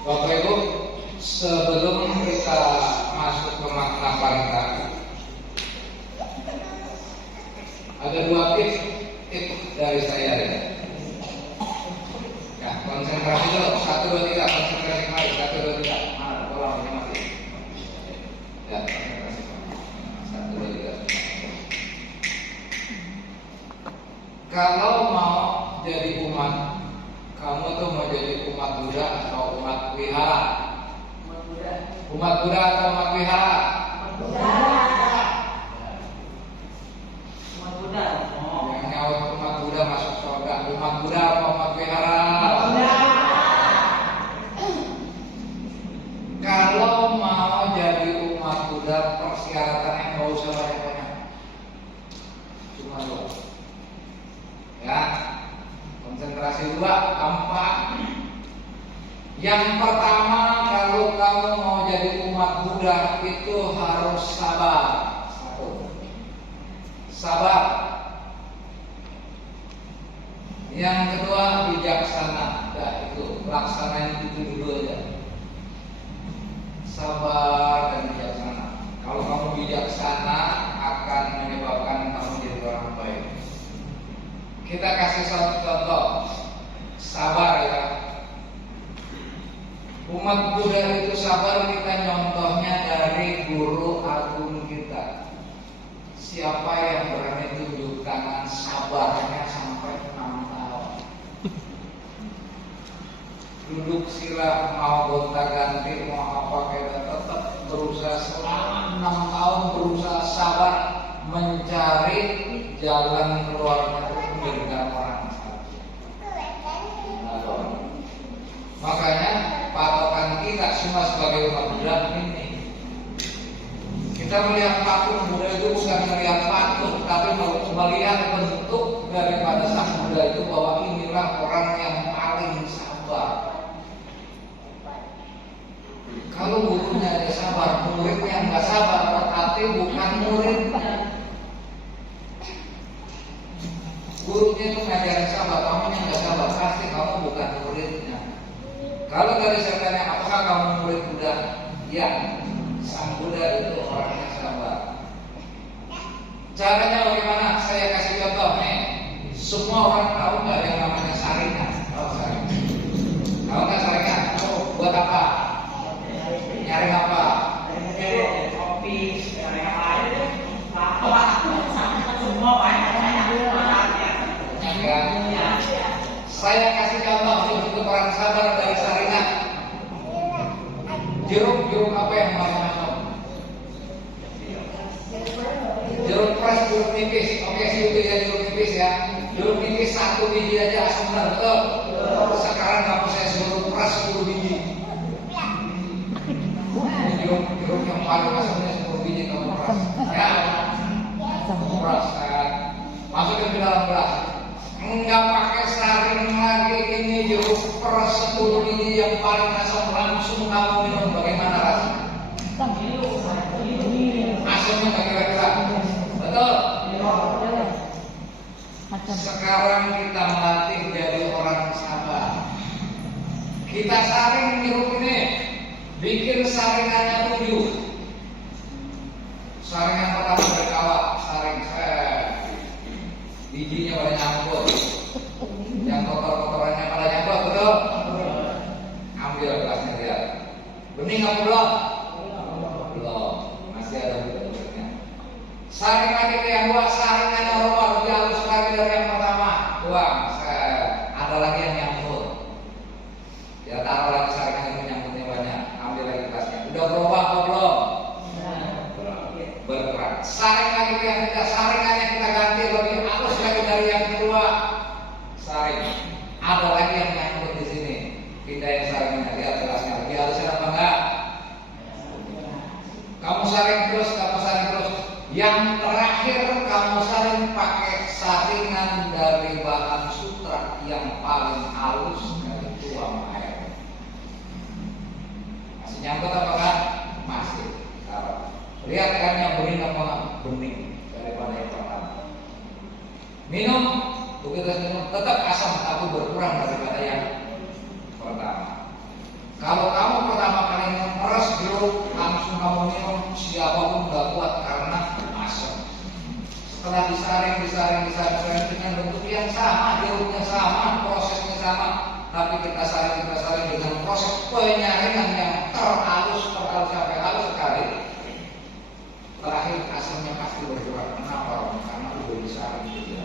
Bapak Ibu, sebelum kita masuk ke makna parita, ada dua tips dari saya ya. Ya, konsentrasi dulu. 1, 2, 3, konsentrasi kembali. 1, 2, 3. Mana? Tolong mati. Ya, konsentrasi. 1, 2, 3. Kalau mau jadi umat, kamu tuh mau jadi umat Buddha atau umat wihara? Umat Buddha atau umat wihara? Umat Buddha. Yang nyawa umat Buddha masuk surga. Umat Buddha atau umat wihara? Kalau mau jadi umat Buddha, persyaratannya nggak usah banyak-banyak. Cuma 2. Ya. Konsentrasi 2, gampang. Yang pertama, kalau kamu mau jadi umat Buddha itu harus sabar. 1. Sabar. Yang kedua, bijaksana. Ya, itu laksanain itu dulu aja. Sabar dan bijaksana. Kalau kamu bijaksana akan menyebabkan kamu jadi orang baik. Kita kasih satu contoh. Sabar ya. Umat Buddha itu sabar, kita contohnya dari guru agung kita. Siapa yang berani tunjuk tangan sabarnya sampai 6 tahun? Duduk sila, mau gonta ganti, mau apa kayak tetap berusaha selama 6 tahun berusaha sabar mencari jalan keluarnya dengan orang satu. Makanya patokan kita semua sebagai umat Buddha ini, kita melihat patung Buddha itu bukan melihat patung, tapi melihat bentuk daripada sang Buddha itu bahwa inilah orang yang paling sabar. Kalau gurunya dia sabar, muridnya nggak sabar, berarti bukan muridnya. Gurunya itu ngajarin sabar, kamu yang nggak sabar, pasti kamu bukan muridnya. Kalau dari saya tanya, apakah kamu murid Buddha? Ya, sang Buddha itu orangnya sabar. Caranya bagaimana? Saya kasih contoh nih. Semua orang tahu nggak yang namanya saringan? Tahu saringan? Tahu nggak saringan? Buat apa? Nyari apa? Kopi, nyari apa? Semua banyak. Saya kasih contoh untuk orang sabar dari saringan. Jeruk apa yang paling masuk? Jeruk keras, jeruk nipis. Oke, situ ya jeruk nipis ya. Jeruk nipis 1 biji aja asam betul. Sekarang kamu saya suruh keras 10 biji. Jeruk yang paling asamnya 10 biji kamu keras. Ya, keras kan. Masukin ke dalam gelas. Enggak pakai saring lagi, ini jeruk keras 10 biji yang paling asam, langsung kamu minum. Bagaimana rasanya? Asamnya kira-kira betul? Sekarang kita melatih jadi orang sabar. Kita saring hirup ini, bikin saringannya 7. Saringan pertama berkawat, saring bijinya pada nyangkut, yang kotor-kotorannya pada nyangkut, betul? Ambil gelasnya lihat. Bening apa belum? Belum, masih ada betul-betulnya. Saringan kita yang dua, saringannya robot lebih halus lagi dari yang pertama. Buang, ada lagi yang nyangkut. Ya taruh lagi saringan yang nyangkutnya banyak. Ambil lagi gelasnya. Udah berubah apa belum? Bergerak. Saringan itu yang kita saringannya kita ganti lebih halus lagi dari yang kedua. Saring. Ada lagi yang nyangkut di sini. Pindahin saringannya. Lihat gelasnya lebih halus apa enggak? Kamu saring terus, kamu saring terus. Yang terakhir kamu saring pakai saringan dari bahan sutra yang paling halus dari tuang air. Masih nyangkut apa enggak? Masih. Taruh. Lihat airnya bening apa bening daripada yang pertama. Minum, begitu minum tetap asam tapi berkurang daripada yang pertama. Kalau kamu pertama kali meres jeruk langsung kamu minum, siapapun nggak kuat karena asam. Setelah disaring dengan bentuk yang sama, jeruknya sama, prosesnya sama, tapi kita saring dengan proses penyaringan yang terhalus sampai halus sekali. Terakhir asamnya pasti berkurang. Kenapa? Karena udah disaring juga.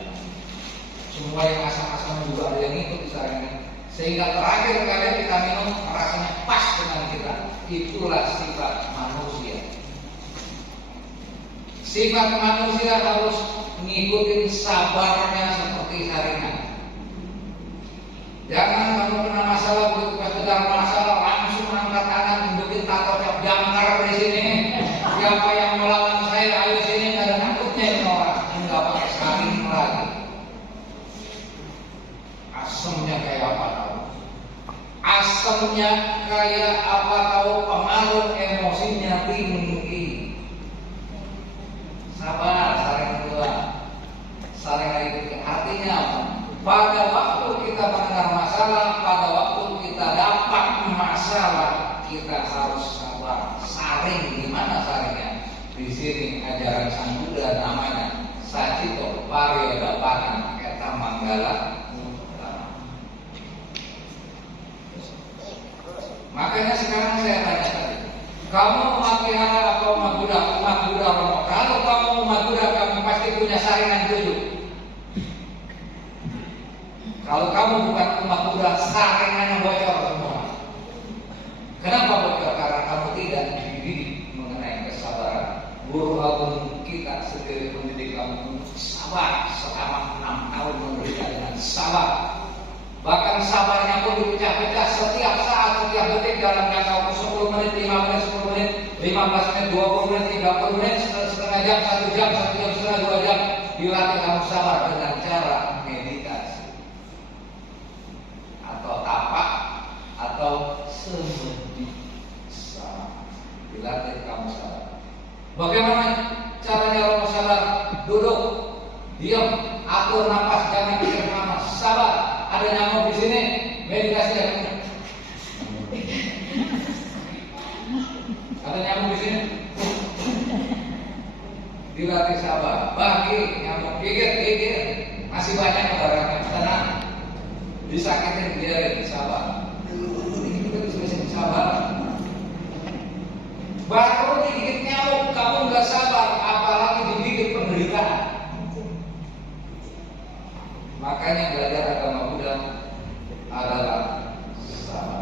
Semua yang asam-asam juga ada yang ikut disaring. Sehingga terakhir kali kita minum rasanya pas dengan kita. Itulah sifat manusia. Sifat manusia harus ngikutin sabarnya seperti saringan. Jangan kamu kena masalah begitu pas masalah langsung angkat tangan bikin tato cap jangkar di sini. Siapa yang melawan saya, ayo sini, nggak ada takutnya ini orang. Ini nggak pakai saring lagi. Asamnya kayak apa tahu? Asamnya kayak apa tahu? Pengaruh emosinya tinggi. Sabar, saring kedua, saring lagi ketiga. Artinya apa? Pada waktu kita mendengar masalah, pada waktu kita dapat masalah, kita harus sabar. Saring, gimana saringnya? Di sini ajaran Sang Buddha namanya Sacito Pariyodapana Eta Manggala. Makanya sekarang saya tanya tadi, kamu umat Wihara atau umat Buddha? Umat Buddha Romo. Kalau kamu umat Buddha, kamu pasti punya saringan 7. Kalau kamu bukan umat Buddha, saringannya bocor semua. Kenapa bocor? Karena kamu tidak dididik mengenai kesabaran. Guru agung kita sendiri mendidik kamu untuk sabar selama 6 tahun memberikan dengan sabar. Bahkan sabarnya pun dipecah-pecah setiap saat, setiap detik dalam jangka waktu 10 menit, 5 menit, 10 menit, 15 menit, 20 menit, 30 menit, setengah jam, 1 jam, 1 jam setengah, 2 jam. Dilatih kamu sabar dengan cara meditasi atau tapak atau semedi sama. Dilatih kamu sabar. Bagaimana caranya kamu sabar? Duduk, diam, atur nafas, jangan bikin panas, sabar. Ada nyamuk di sini, meditasi ya. Ada nyamuk di sini, dilatih sabar. Bagi nyamuk, gigit, masih banyak barangnya, tenang. Disakitin, biarin, sabar. Kita bisa sabar. Baru digigit nyamuk, kamu nggak sabar, apalagi digigit penderitaan. Makanya belajar agama Buddha adalah sabar.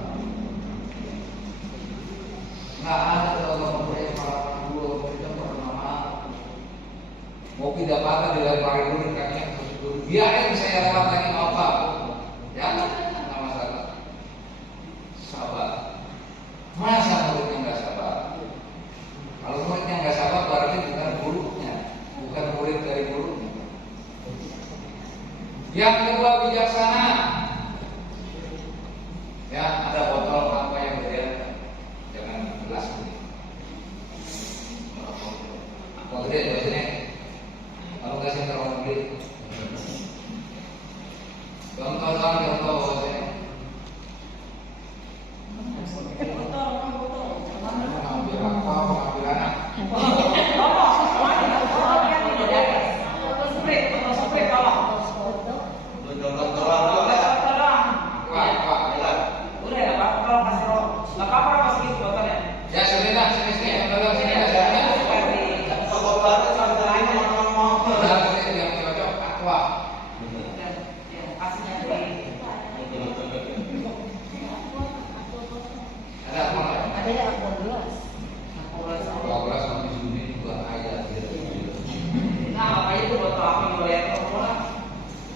Nggak ada agama Buddha yang marah dulu, kita pernah maaf. Mau pindah patah dilemparin dulu kakinya ke dulu. Biarin saya lewat lagi apa? Jangan, nggak masalah. Sabar. Masa muridnya nggak sabar? Kalau muridnya nggak sabar, berarti bukan gurunya, bukan murid dari gurunya. Yang kedua, bijaksana. Ya, ada botol apa yang berbeda, jangan gelas ini. Apa gede di sini? Kalau nggak sih terlalu gede. yang cocok aqua. Pastinya tuh Ada apa? Ada ya aku gelas. 12 sampai Juni juga ada. nah apa itu botol apa yang boleh lah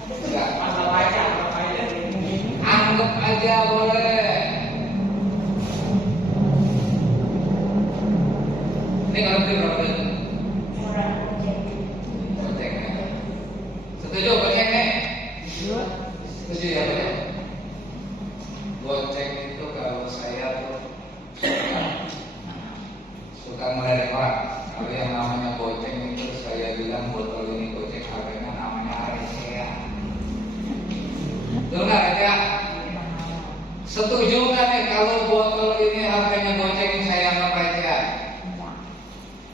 Enggak. masalah aja apa aja Anggap aja boleh. Ini kalau beli berapa duit? Murah jadi. Gocengnya. Setuju gocengnya? Setuju ya Pak? Goceng itu kalau saya tuh suka melereng orang. Kalau yang namanya goceng itu saya bilang botol ini goceng harganya namanya Resea. Betul nggak ya? Setuju nggak nih kalau botol ini harganya goceng saya nggak Resea?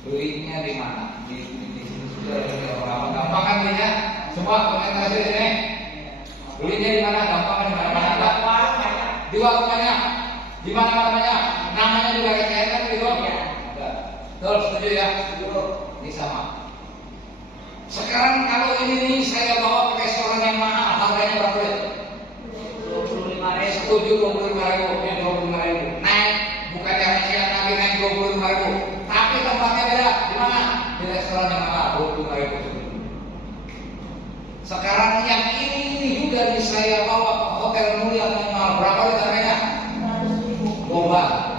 Belinya di mana? Di situ sudah ada orang gampang kan belinya? Semua komentasi di sini. Belinya di mana? Gampang kan di mana-mana? Di warung banyak. Di mana-mana banyak. Namanya juga Resea kan gitu. Betul, setuju ya? Ini sama. Sekarang kalau ini nih saya bawa ke restoran yang mahal, harganya berapa ya? 25.000 Setuju 25.000, ini 25.000. Naik, bukan yang recehan lagi naik 25.000. Tapi tempatnya beda, di mana? Di restoran yang mahal, 25.000. Sekarang yang ini juga nih saya bawa ke hotel mulia yang mahal, berapa harganya? 100.000. Boba.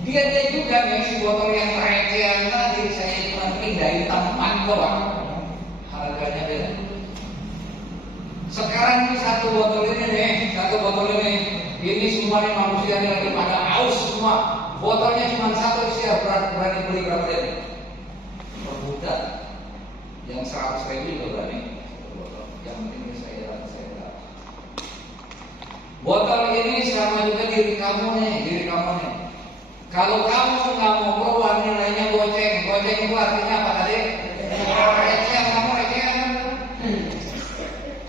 Dia juga nih si botol yang recehan tadi saya cuma pindahin tempat doang. Harganya beda. Sekarang ini satu botol ini semuanya manusia ini lagi pada haus semua. Botolnya cuma satu, saya berani beli berapa ini? Per bulan. Yang 100.000 juga berani. Botol. Yang penting saya dapat. Botol ini sama juga diri kamu nih. Kalau kamu nggak mau keluar nilainya goceng itu artinya apa tadi? Recehan, kamu recehan.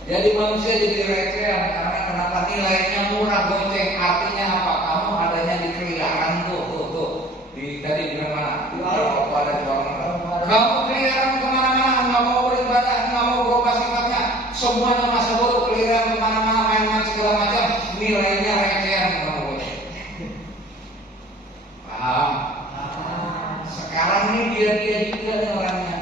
Jadi manusia jadi recehan karena kenapa nilainya murah goceng? Artinya apa? Kamu adanya di keliaran tuh. Di tadi di mana? Di warung ada di warung. Kamu keliaran kemana-mana, nggak mau beribadah, nggak mau berubah sifatnya. Semuanya masa bodoh keliaran kemana-mana, main-main segala macam. Nilainya recehan kamu goceng. Paham? Sekarang ini dia juga nih orangnya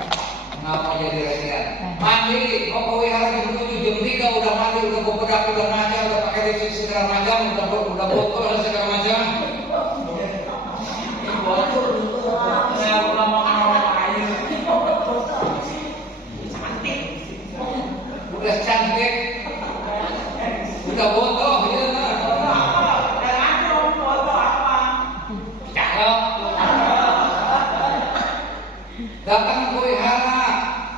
nggak mau jadi recehan. Mandi, mau ke wihara jam 7, jam 3 udah mandi, udah bebedak, udah ngajar, udah pakai lipstick segala macam, udah botol dan segala macam. saya udah mau ngapain cantik Udah cantik, udah botol, gitu kan? Cakep. Datang ke wihara,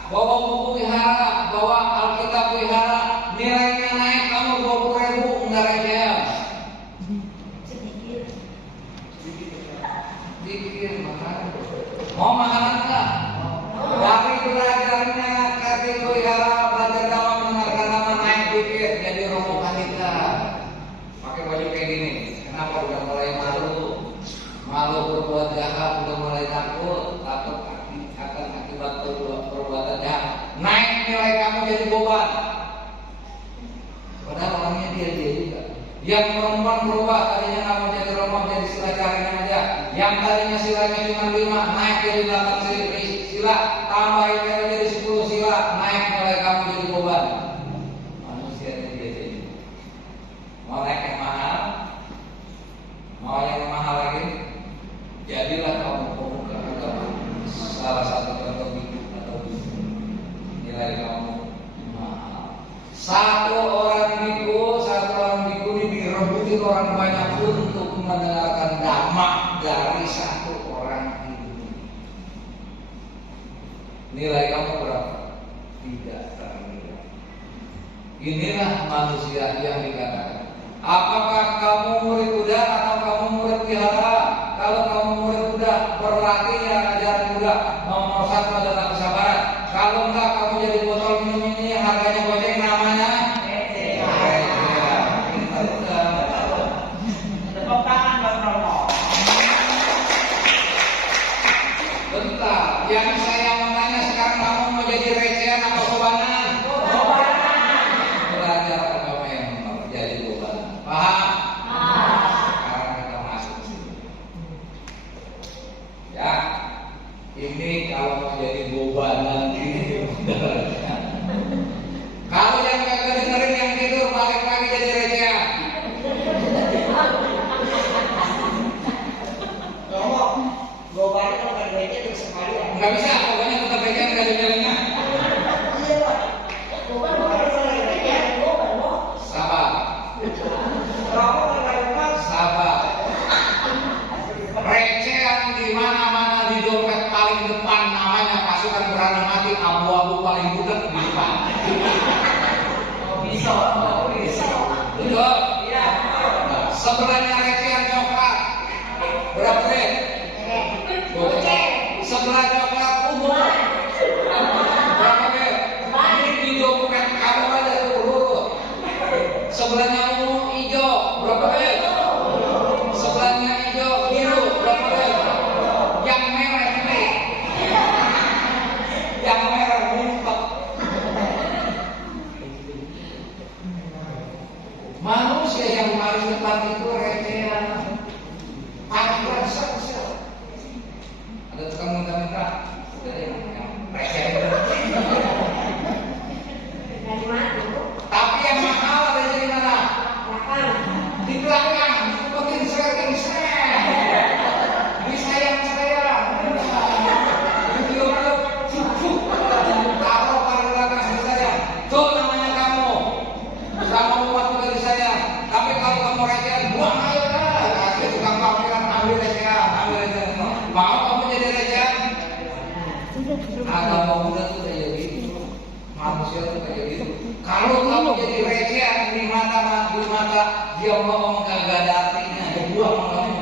bawa buku wihara, bawa Alkitab wihara, nilainya naik kamu 20.000 enggak recehan. Dikit mahal. Mau mahalan enggak? Dari belajarnya kaki wihara, belajar dalam mengenalkan nama naik dikit jadi romo panita. Pakai baju kayak gini. Kenapa udah mulai malu berbuat jahat, udah mulai takut akan akibat perbuatan jahat. Naik nilai kamu jadi beban. Padahal orangnya dia juga. Yang perempuan berubah, tadinya nggak mau jadi romo jadi sila caringan aja. Yang tadinya silanya cuma 5 naik jadi 8 sila, tambahin jadi 10 sila, naik nilai kamu jadi beban. Manusia dia jadi. Mau naik yang mahal, mau yang mahal lagi, jadilah kamu pemuka agama. Salah satu contoh hidup atau nilai kamu mahal. Satu orang biku ini direbutin orang banyak untuk mendengarkan dhamma dari satu orang ini. Nilai kamu berapa? Tidak ternilai. Inilah manusia yang dikatakan. Apakah kamu murid Buddha atau kamu murid wihara? Kalau kamu murid Buddha, berarti yang ajaran Buddha nomor 1 adalah kesabaran. Kalau enggak, kamu jadi botol minum ini yang harganya goceng, namanya tepuk tangan buat Romo. bentar. Yang saya mau nanya Ini kalau mau jadi bebanan ini modalnya. Kalau yang kagak dengerin yang tidur balik lagi jadi recehan. Ngomong, gue balik kalau nggak duitnya terus sekalian. Nggak bisa, pokoknya tetap recehan nggak ada jalannya. Iya Pak. Bukan kalau receh, bukan mau. Sabar, Rokok nggak lepas. sabar. Recehan di mana-mana di dompet paling depan namanya pasukan berani mati, abu-abu paling budak di depan. Oh, bisa, nggak bisa. Betul. Iya, betul. Sebelahnya recehan coklat. Berapa deh? Receh. Sebelah coklat ungu. Berapa deh? Ini di dompet kamu aja tuh urut. Sebelahnya ungu hijau. Berapa deh? Sebelahnya hijau biru. Berapa deh? Yang merah ini. Yang merah mumpet. Manusia yang paling depan itu recehan. Panggilan sel. Ada tukang minta-minta. Yang receh. Dari mana, Bu? Tapi yang mahal ada dari mana? Belakang. Di belakang. Bikin sering. Disayang saya. Tiup-tiup. Taruh pada belakang saya. Tuh namanya kamu. Kamu waktu dari saya. Tapi kalau kamu recehan, buang aja lah. Kasih tukang parkiran ambil recehan. Mau kamu jadi recehan? Agama Buddha tuh kayak gitu. Manusia tuh kayak gitu. Kalau kamu jadi recehan di mata dia ngomong kagak ada artinya, dia buang kamu.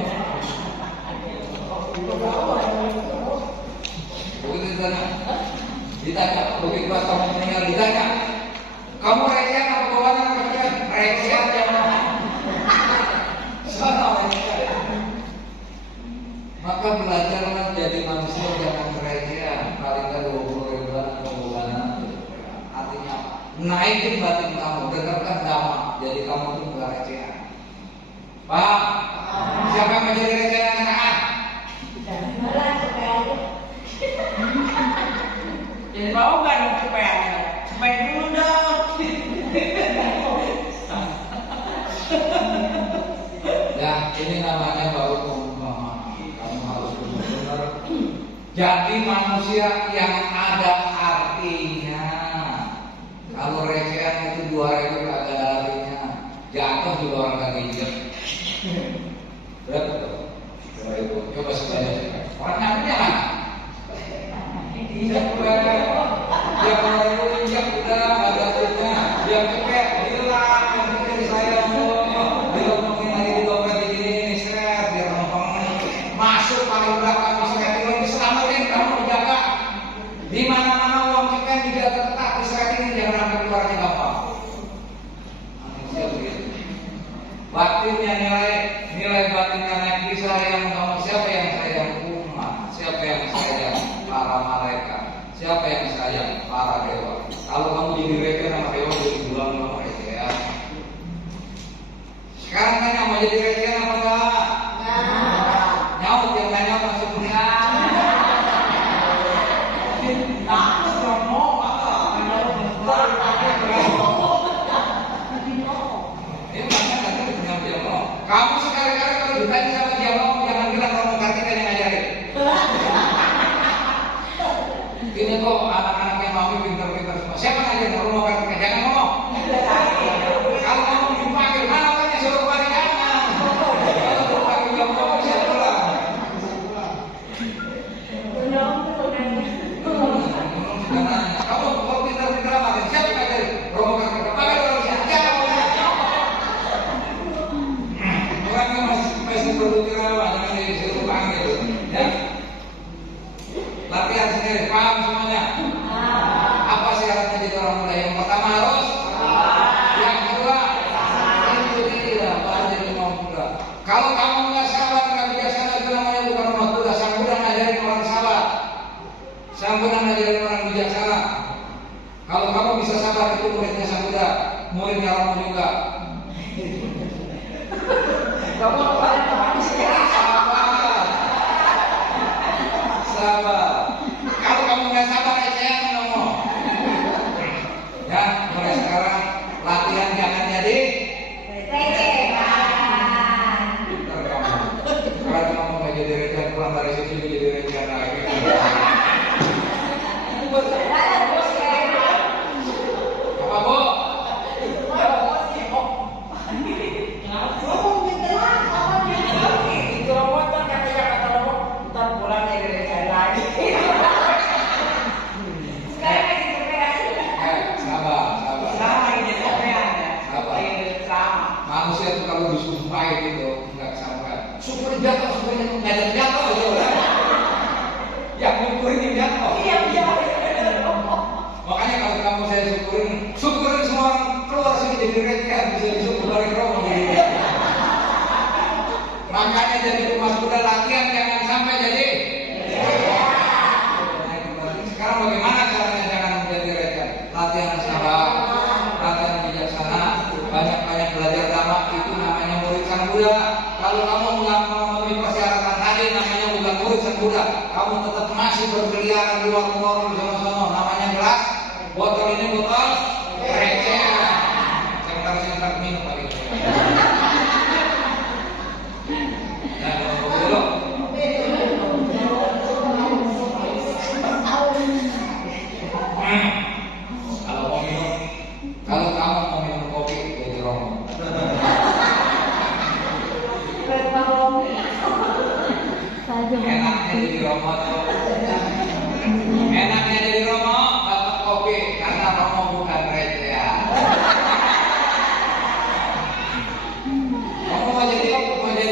Begitu ditanya, begitu pas kamu meninggal ditanya, kamu recehan apa bawahan apa recehan? Recehan yang mana? Sana recehan. Maka belajarlah jadi manusia jangan recehan. Paling nggak 20 ribuan atau bebanan. Artinya apa? Naikin batin kamu, dengarkan dhamma. Jadi kamu tuh nggak recehan. Pak, siapa yang mau jadi recehan anak-anak? Malah sekali. Jadi mau nggak dong cepet? Cepet dulu dong. Ya, ini namanya baru pengumpamaan. Kamu harus benar-benar jadi manusia yang ada artinya. Kalau recehan itu 2 ribu kagak ada artinya. Jatuh juga orang kagak injek. Berapa tuh? 2 ribu. Coba sekali. Orang ngambilnya mana? Injek berapa? Dia 2 ribu injek udah ada artinya. Dia cepet hilang. Yang penting saya dia ngomongin lagi di dompet begini seret dia ngomong masuk paling belakang diseret ini diselamatin kamu dijaga di mana-mana uang cepet dijaga ketat diseret jangan sampai keluarnya gampang. Manusia begitu. Batinnya nilai batinnya naik bisa yang kamu siapa yang sayang umat, siapa yang sayang para malaikat, siapa yang sayang para dewa. Kalau kamu jadi recehan sama dewa jadi buang kamu recehan. Sekarang tanya mau jadi recehan apa enggak? Nyaut yang tanya masuk enggak? Takut ngomong apa? Dia makanya nanti dengan dia ngomong. Kamu sekali-kali kalau ditanya sama dia ngomong jangan bilang Romo Kartika yang ngajarin. Ini kok anak-anak yang mami pintar-pintar semua. Siapa ngajarin Romo Kartika? Jangan ngomong. Kalau ngomong dipanggil mana tanya suruh balik jangan. Kalau dipanggil jam ngomong bisa pulang. Kamu kalau pintar-pintar apa? Siapa ngajarin Romo Kartika? Panggil orang siapa? Jangan ngomong. Orang yang masih berpikir apa? Jangan disuruh panggil. Ya. Latihan sendiri, paham semuanya? Apa syaratnya jadi orang muda? Yang pertama harus, yang kedua, itu dia, baru jadi orang muda. Kalau kamu nggak sabar, nggak bijaksana, itu namanya bukan orang muda. Sang Buddha ngajarin orang sabar, Sang Buddha ngajarin orang bijaksana. Kalau kamu bisa sabar, itu muridnya Sang Buddha, muridnya Romo juga. Kamu apa? Sabar. disediakan di warung-warung di sana-sana, namanya gelas. Botol ini botol receh. Sebentar minum lagi. Nah, dulu. Kalau mau minum, kalau kamu mau minum kopi, jadi romo. Enaknya jadi romo tuh. Enaknya jadi romo, dapat kopi karena romo bukan receh ya. Kamu mau jadi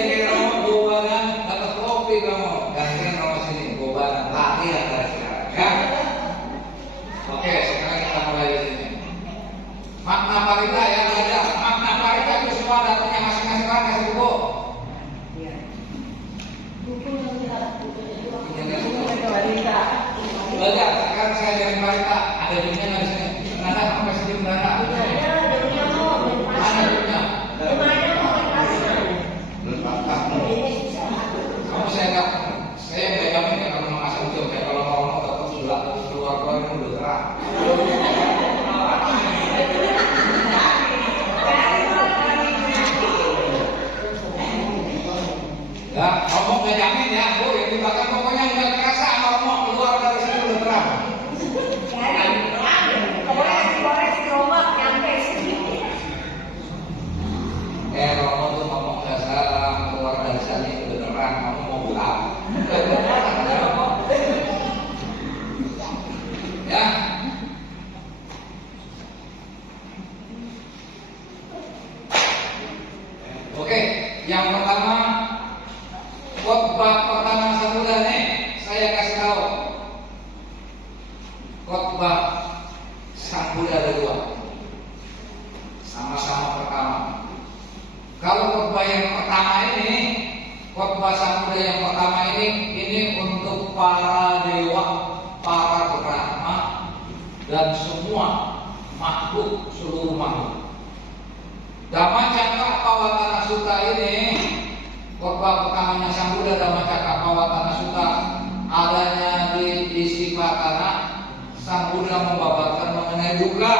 kayak romo gobanan, dapat kopi kamu. Gantian romo sini gobanan, lari antara sekarang ya. Oke, sekarang kita mulai di sini. Makna parita ya belajar. Makna parita itu semua datangnya masing-masing orang kasih buku. Belajar. Sekarang saya dari parita. Ada dunia nggak di sini? Nada kamu kasih di mana? Mana dunia? Kamu saya nggak jamin ya kalau mau kasih ujian kayak kalau mau terus keluar ini udah terang. Ya, ngomong gak jamin ya, Bu. Yang di belakang pokoknya nggak terasa ngomong keluar dari situ udah terang. Romo tuh ngomong gak salah, keluar dari sana udah terang. Kamu mau pulang? Ya. Oke, yang pertama khotbah pertama Sang Buddha nih, saya kasih tahu. Khotbah Sang Buddha ada dua, sama-sama pertama. Kalau khotbah yang pertama ini, khotbah Sang Buddha yang pertama ini untuk para dewa, para Brahma, dan semua makhluk, seluruh makhluk. Dhammacakkappavattana Sutta ini, khotbah pertamanya Sang Buddha Dhammacakkappavattana Sutta, adanya di Isipatana. Sang Buddha membabarkan mengenai duka.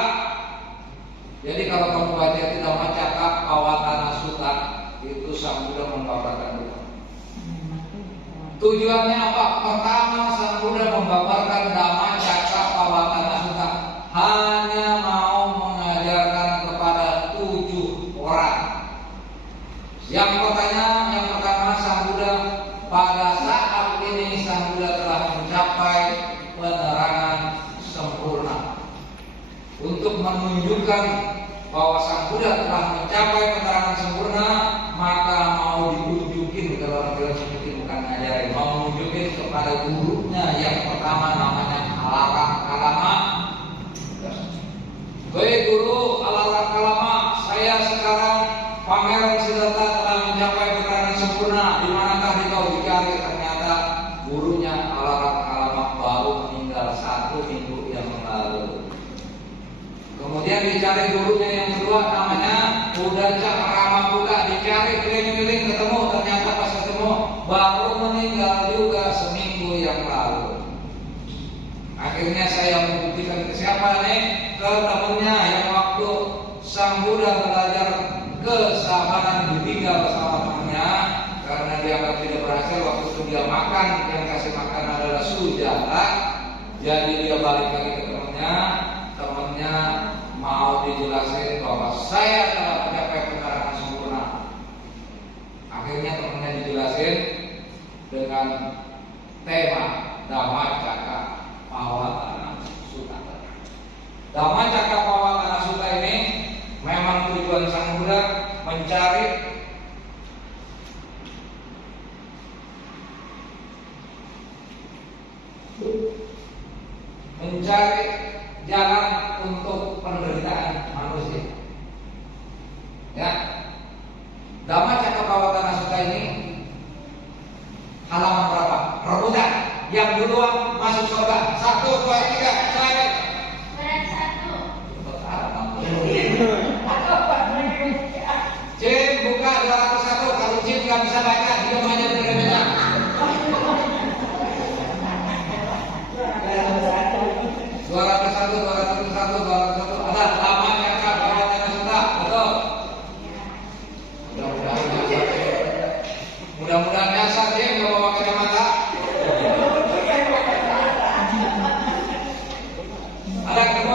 Jadi kalau kamu baca di Dhammacakkappavattana Sutta, itu Sang Buddha membabarkan duka. Tujuannya apa? Pertama, Sang Buddha membabarkan Dhammacakkappavattana Sutta hanya mau mengajarkan kepada 7 orang. Yang pertama Sang Buddha, pada saat ini Sang Buddha telah mencapai penerangan sempurna. Untuk menunjukkan bahwa Sang Buddha telah mencapai penerangan sempurna, maka mau ditunjukin, kalau orang bilang seperti bukan ngajarin, mau menunjukin kepada gurunya yang pertama namanya Alara-Kalama. Baik guru Alara-Kalama, saya sekarang Pangeran Siddhartha telah mencapai penerangan sempurna. Di manakah dikau dicari? Ternyata gurunya Alara-Kalama baru meninggal 1 minggu yang lalu. Kemudian dicari gurunya yang kedua namanya Udaca Ramabuddha. Dicari keliling-keliling ketemu, ternyata pas ketemu baru meninggal juga seminggu yang lalu. Akhirnya saya membuktikan ke siapa nih? Ke temannya yang waktu Sang Buddha belajar kesabaran ditinggal bersama temannya karena dianggap tidak berhasil. Waktu itu dia makan, yang kasih makan adalah Sujata. Jadi dia balik lagi ke temannya mau dijelasin bahwa saya telah mencapai penerangan sempurna. Akhirnya temannya dijelasin dengan tema Dhammacakkappavattana Sutta. Dhammacakkappavattana Sutta ini memang tujuan Sang Buddha mencari jalan untuk penderitaan manusia. Ya, Dhammacakkappavattana Sutta ini halaman berapa? Rebutan. Yang duluan masuk surga. 1, 2, 3, selesai. Jim buka 201. Kalau Jim nggak bisa baca, dia aja dari meja.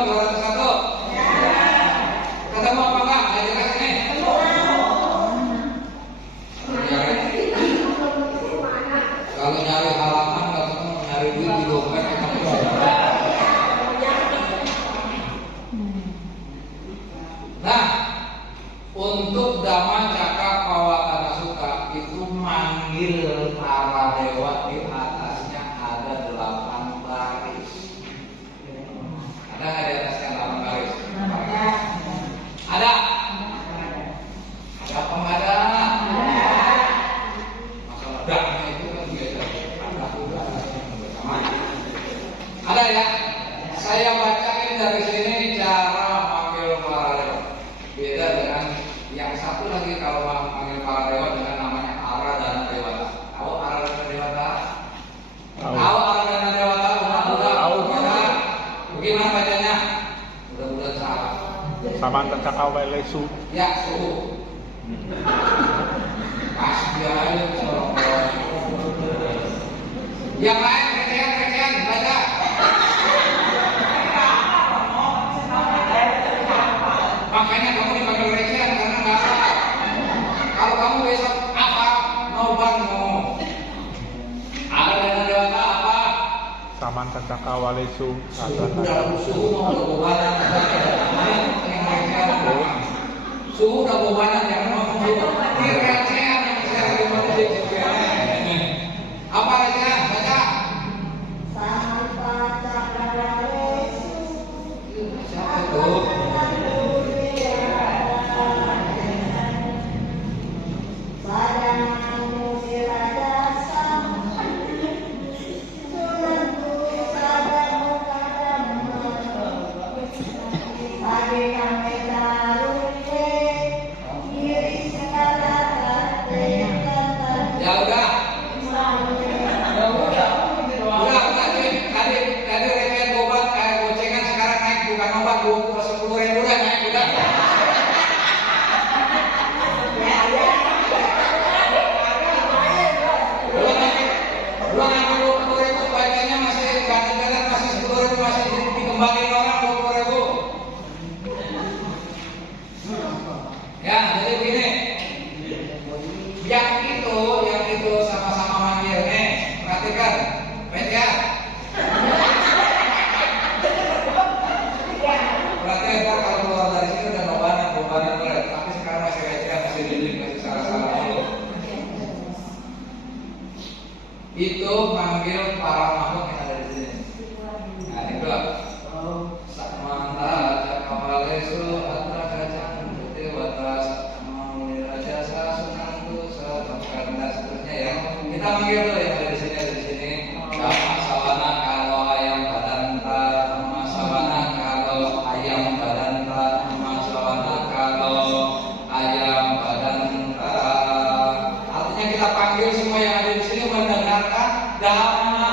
201? Ketemu apa enggak? Nggak jelas ini. Kalau nyari halaman nggak ketemu, nyari duit di dompet ketemu. Nah, untuk Dhamma Cakka Pawatana Sutta itu manggil para dewa, di atasnya ada 8 baris. Ada nggak di atasnya 8 baris? Ada? Ada apa nggak ada? Masalah daknya itu kan beda. Ada ya? Saya bacain dari sini cara manggil para dewa. Beda dengan yang satu lagi kalau manggil para dewa dengan namanya Aradhana Dewata. Tahu Aradhana Dewata? Tahu Aradhana Dewata? Tahu. Bagaimana bacanya? Mudah-mudahan salah. Samanta Cakawalesu. Ya, suhu. Kasih dia aja seorang orang. Yang lain rekean baca. Makanya kamu dipanggil rekean karena nggak apa. Kalau kamu besok apa? Noban ngomong. Ada dana dewata apa? Samanta Cakawalesu. Suhu mau berbubanan. Suhu udah berbubanan jangan ngomong dulu. Ini rekean yang saya lagi mau jadi. Apa rekean? Baca. Siapa itu? Ya udah. Udah tadi rekean obat gocengan sekarang naik bukan obat 10.000 udah naik udah. Belum sampai 20.000 bacanya masih ganti-ganti masih 10.000 masih dikembaliin orang 20.000. Ya jadi begini. Yang itu sama-sama manggil nih. Perhatikan, baca. Perhatikan kalau keluar dari sini udah nobanan berat. Tapi sekarang masih baca, masih didik, masih salah-salah dulu. Itu manggil para makhluk yang ada di sini. Nah, itu Samanta Cakawalesu Atra Kacang Putih Watas Mauli Raja Sasunantu Satamkan dan seterusnya ya. Kita manggil tuh yang ada di sini. Dhamma Sawana kalau ayam badanta, Dhamma Sawana kalau ayam badanta, Dhamma Sawana kalau ayam badanta. Artinya kita panggil semua yang ada di sini mendengarkan Dhamma.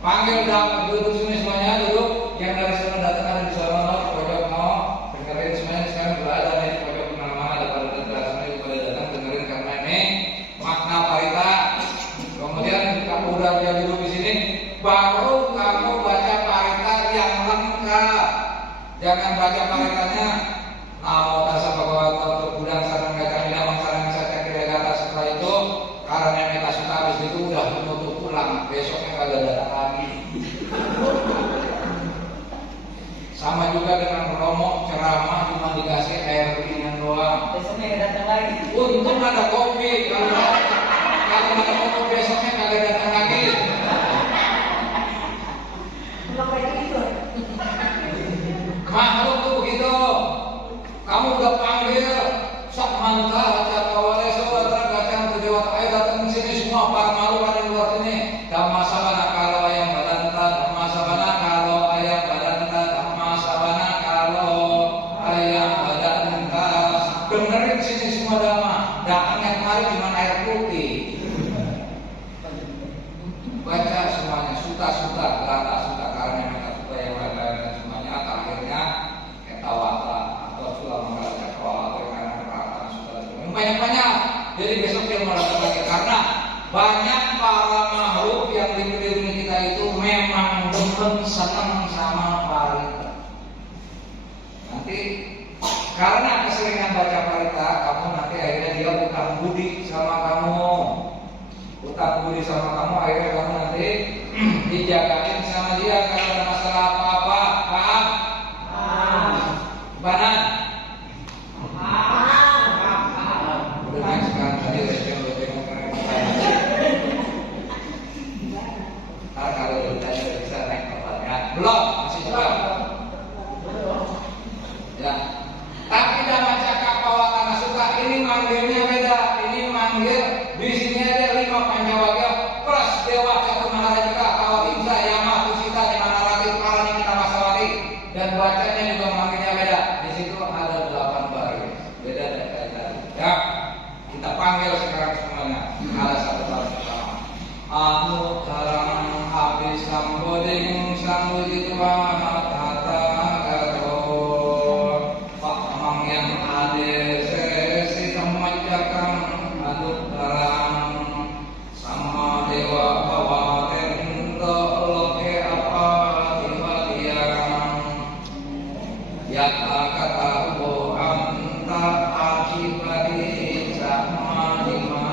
Panggil Dhamma, duduk semuanya duduk. Yang dari sana datang ada di sana di pojok mau dengerin semuanya sekarang berada di pojok mana-mana ada pada datang semuanya pada datang dengerin karena ini makna parita. Kemudian kamu udah dia duduk di sini, baru kamu baca parita yang lengkap. Jangan baca paritanya namo tassa bhagavato tergudang sarang gacamina mangsarang saca kira kata. Setelah itu karena meta suta habis itu udah menutup pulang, besoknya kagak datang lagi. Sama juga dengan Romo ceramah cuma dikasih air ringan doang. Besoknya datang lagi. Untung ada kopi. Kalau ada kopi besoknya kagak datang lagi. Makhluk tuh begitu. Kamu udah panggil Samanta Cakawalesu Atra Kacang Putih Watas. Ayo datang ke sini semua para makhluk ada di luar sini. Dhamma Sawana kalau ayam badanta, Dhamma Sawana kalau ayam badanta, Dhamma Sawana kalau ayam badanta. Dengerin sini semua Dhamma. Datangnya kemarin cuma air putih. Baca semuanya suta-suta, lata suta karena meta suta yang lain-lain semuanya. Akhirnya ketawata atau sulamangala cakrawala karena perkataan suta. Banyak-banyak. Jadi besok dia mau datang lagi karena banyak para makhluk yang di dunia kita itu memang demen senang sama parita. masih juga. Ya. Tapi dalam cakap pawatana suka ini manggilnya beda. Ini manggil di sini ada 5 Pancawaga plus Dewa Catur Maharajika Kawatimsa Yama Tusita Manarati Parani Kita Masawati, dan bacanya juga manggilnya beda. Di situ ada 8 baris. Beda dari tadi. Ya. Kita panggil sekarang semuanya. Ada satu baris pertama. Anu tarang habis samboding sambuditwa tata garo pak mangyang ade sesi samajjakam anu tarang sama dewa kawaten to loke apa tiwatiang yata kata bo anta akibadi sama dima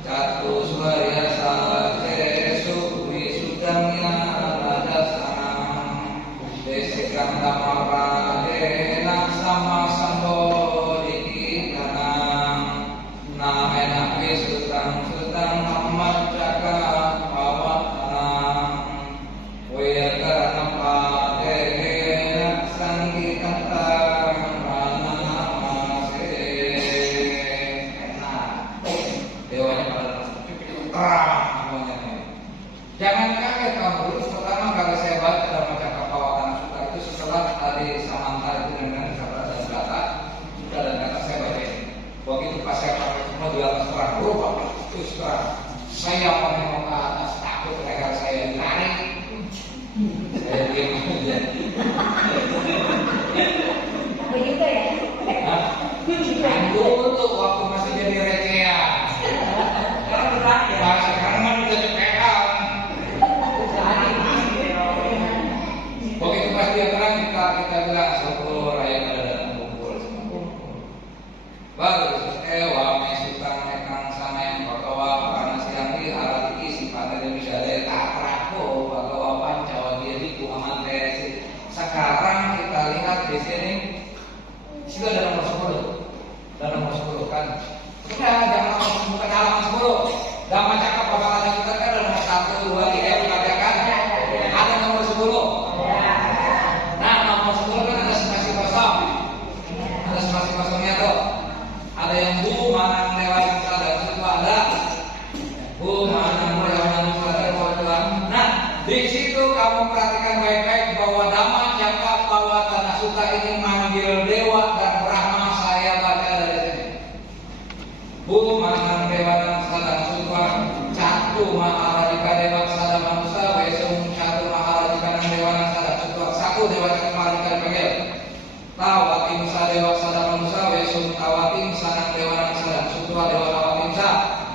jatuh surya sajesu wisudangnya ladasang desikang damaradena sama sambo dikitanang namena wisudang sudang amat jaka pawatanang wiyakana padena sanggitantang ranamase enak dewanya pada terang semuanya nih. Jangan kaget kamu, pertama kali saya baca dalam cakap pawatana sutra itu setelah tadi Samanta itu dengan kata dan kata sudah dan kata saya baca ini. Begitu pas saya pakai semua di atas terang berubah terus terang. Saya menengok ke atas takut mereka saya tarik. Saya diam aja. Begitu ya? Kan dulu waktu masih jadi recehan. Sekarang berani ya. Nah, sekarang kan udah cepetan. Begitu pas dia terang kita bilang syukur ayat pada datang kumpul semua kumpul. Baru ewa mesutang ekang sama yang bakawa karena siang di arati sifatnya demi dalil tak rako bakawa pancawa dia di kuaman tesi. Sekarang kita lihat di sini sudah ada nomor 10. Ada nomor 10 kan. Sudah jangan bukan halaman 10. Dalam cakap pawatana kita kan ada nomor 1, 2, 3 dikatakan. Ada nomor 10. Nah, nomor 10 kan ada spasi kosong. Ada spasi kosongnya tuh. Ada yang bu manang dewa nusa dan sutwa ada. Bu manang dewa nusa dan sutwa. Nah, di situ kamu perhatikan baik-baik bahwa dhamma cakap pawatana suta ini manggil dewa dan Brahma. Saya baca dari sini. Bu manang dewa nusa dan sutwa catu maharajika dewa sada manusa wesum catu maharajika dan dewa nusa dan sutwa. Satu dewa catu maharajika dipanggil. Tawatim sa dewa sada manusa wesum tawatim sanang dewa nusa dan sutwa dewa tawatim sa.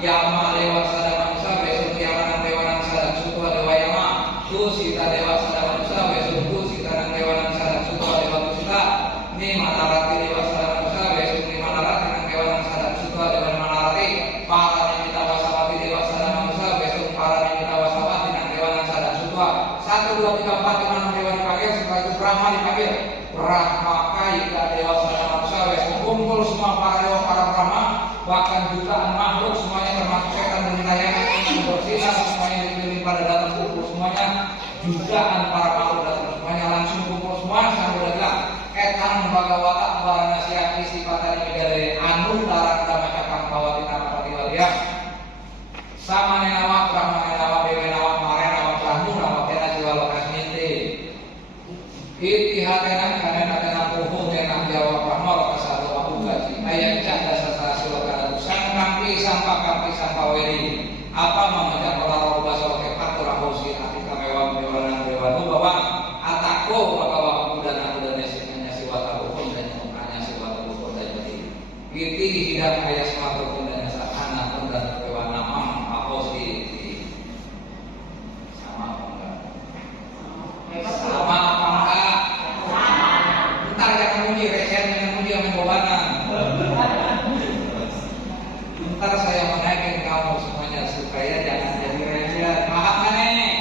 Yama dewa sada manusa wesum yamanang dewa nusa dan sutwa dewa yama. Tusita dewa sada manusa wesum tusita nang dewa nusa dan sutwa dewa tusita. Nimanarati dewa sada manusa wesum nimanarati nang dewa nusa dan sutwa dewa nimanarati. Para nimita wasawati dewa sada manusa wesum para nimita wasawati nang dewa nusa dan sutwa. 1, 2, 3, 4, 5, 6 dewa dipanggil. Setelah itu Brahma dipanggil. Brahma kaika dewa sada manusa wesum kumpul semua para dewa para Brahma, bahkan jutaan makhluk semuanya termasuk setan dan layangan yang bersinar semuanya dipilih pada datang kumpul semuanya. Jutaan para makhluk datang semuanya langsung kumpul semua sambil bilang etang bagawata baranasya isi patani megare anu tarang dhamma cakam pawati nama patiwalia sama nenawa brahma nenawa dewe nawa marenawa brahmu nawa kena jiwa lokas minti iti hatenan kanena kena puhu kena jawa brahma lokas satu aku gaji ayat canda sasa siwa kana sang kampi sampa wedi apa mengajak orang roh bahasa oke patur ahosi ati kamewa mewana dewa bawa atako bakawa kudana kudana nyasi wata hukum dan nyasi wata hukum dan jadi iti hidang ayat semata hukum dan nyasa anak dan dewa namam ahosi sama apa enggak sama apa enggak ntar jangan muji resen jangan muji yang membawanan ntar saya menaikin kamu semuanya supaya jangan jadi resen paham kan nih?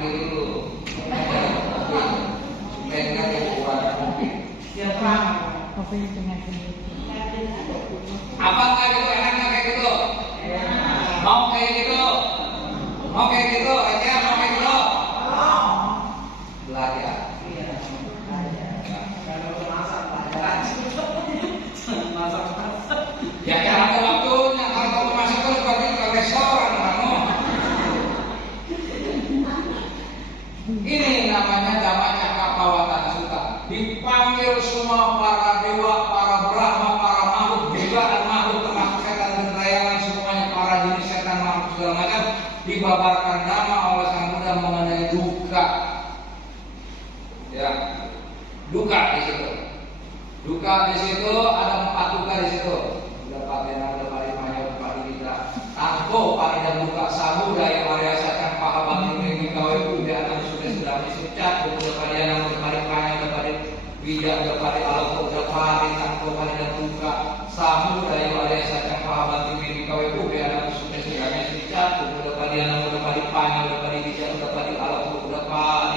Oke dulu supaya enggak jadi buat kopi apa enggak gitu, enak enggak kayak gitu? Mau kayak gitu? Mau kayak gitu? Resen mau kayak gitu? Ini namanya Dhamma Cakkappawatana Sutta. Dipanggil semua para dewa, para Brahma, para makhluk, dewa dan makhluk termasuk setan dan rayangan semuanya, para jenis setan makhluk segala macam, dibabarkan nama oleh Sang Buddha mengenai duka. Ya, duka di situ. Duka di situ ada 4 duka di situ. Dapat yang ada pada banyak pada kita. Tanto pada duka sahu daya variasi akan pahabat ini kawai udah akan sudah disucat udah pada yang pada panjang udah pada bijak udah pada alam udah pada tanto pada duka sahu daya variasi akan pahabat ini kawai udah akan sudah disucat udah pada yang udah pada panjang udah pada bijak udah pada alam udah pada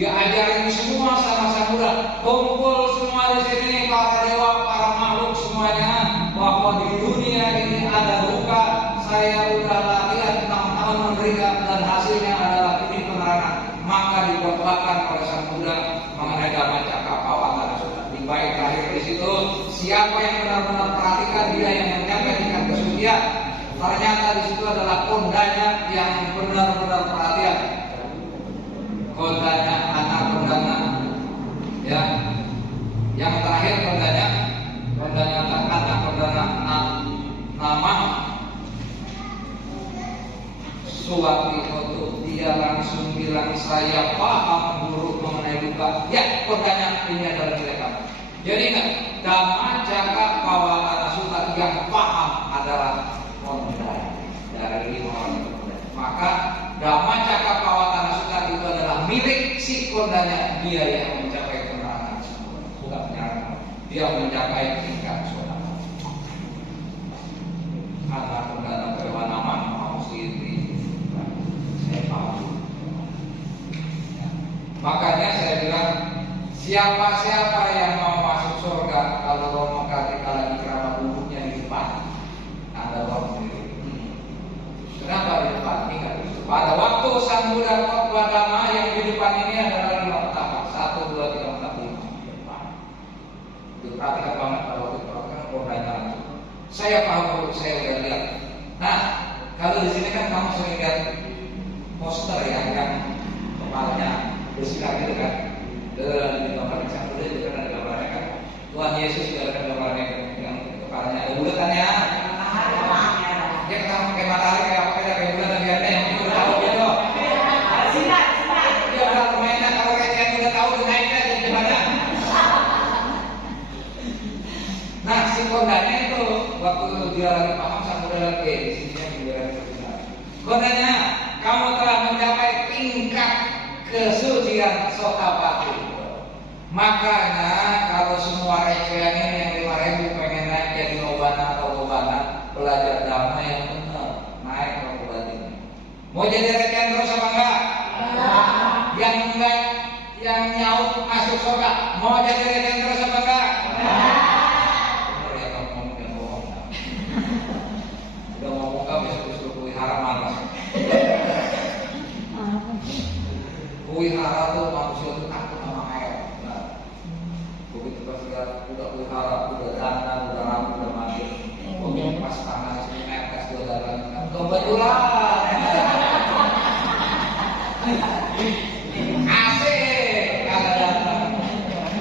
diajarin semua sama Sang Buddha, kumpul semua di sini para dewa, para makhluk semuanya bahwa di dunia ini ada duka. Saya udah latihan 6 tahun menderita dan hasilnya adalah ini penerangan. Maka dibuatkan oleh Sang Buddha mengenai Dhamma Cakkappawatana Sutta. Di bait terakhir di situ, siapa yang benar-benar perhatikan dia yang mencapai tingkat kesucian. Ternyata di situ adalah kondanya yang benar-benar perhatian. Kondanya anak kondana, ya. Yang terakhir kondanya anak kondana nama suatu itu dia langsung bilang saya paham guru mengenai duka. Ya, kondanya ini adalah nilai kamu. Jadi ingat, Dhamma Cakkappawatana Sutta yang paham adalah kondanya dari 5 orang itu. Maka Dhamma Cakkappawatana Sutta itu adalah milik si kondanya, dia yang mencapai kemenangan, bukan penyerangan. Dia mencapai tingkat soal. Anak kondana Perwanaman mau sendiri, saya paham. Ya. Makanya saya bilang, siapa-siapa yang mau masuk surga kalau Romo ketika lagi kerabat bubuknya di depan, Anda bawa sendiri. Kenapa di depan? Ingat, pada waktu Sang Buddha khotbah Dhamma yang di depan ini adalah 5 petaka. 1, 2, 3, 4, 5 di depan. Diperhatikan banget pada waktu itu kan kondanya langsung. Saya paham, saya udah lihat. Nah, kalau di sini kan kamu sering lihat poster ya, yang kepalanya bersinar gitu kan. Di gambar Sang Buddha juga kan ada gambarnya kan. Tuhan Yesus juga ada gambarnya yang kepalanya ada buletannya. Dia kan pakai matahari kayak apa kayak bulan dan biarnya yang udah tahu gitu. Dia udah mainnya kalau kayak yang udah tahu udah naiknya jadi gimana? Nah si kondanya itu waktu dia lagi paham Sang Buddha lagi di sini juga ada. Kondanya kamu telah mencapai tingkat kesucian Sotapati. Makanya kalau semua recehan ini yang 5.000 pengen naik jadi nobana atau nobana, belajar Dhamma yang benar, naik ke batin. Mau jadi recehan terus apa enggak? Yang enggak, yang nyaut masuk surga, mau jadi recehan terus apa enggak? Benar ya kamu ngomong yang bohong. Udah ngomong kamu besok wihara malas. Wihara tuh manusia itu takut sama air. Begitu pas lihat udah wihara, udah dandan, udah rambut, udah mati. Begitu pas tangan sini metes dua dandan, kebetulan. Asik, kagak datang.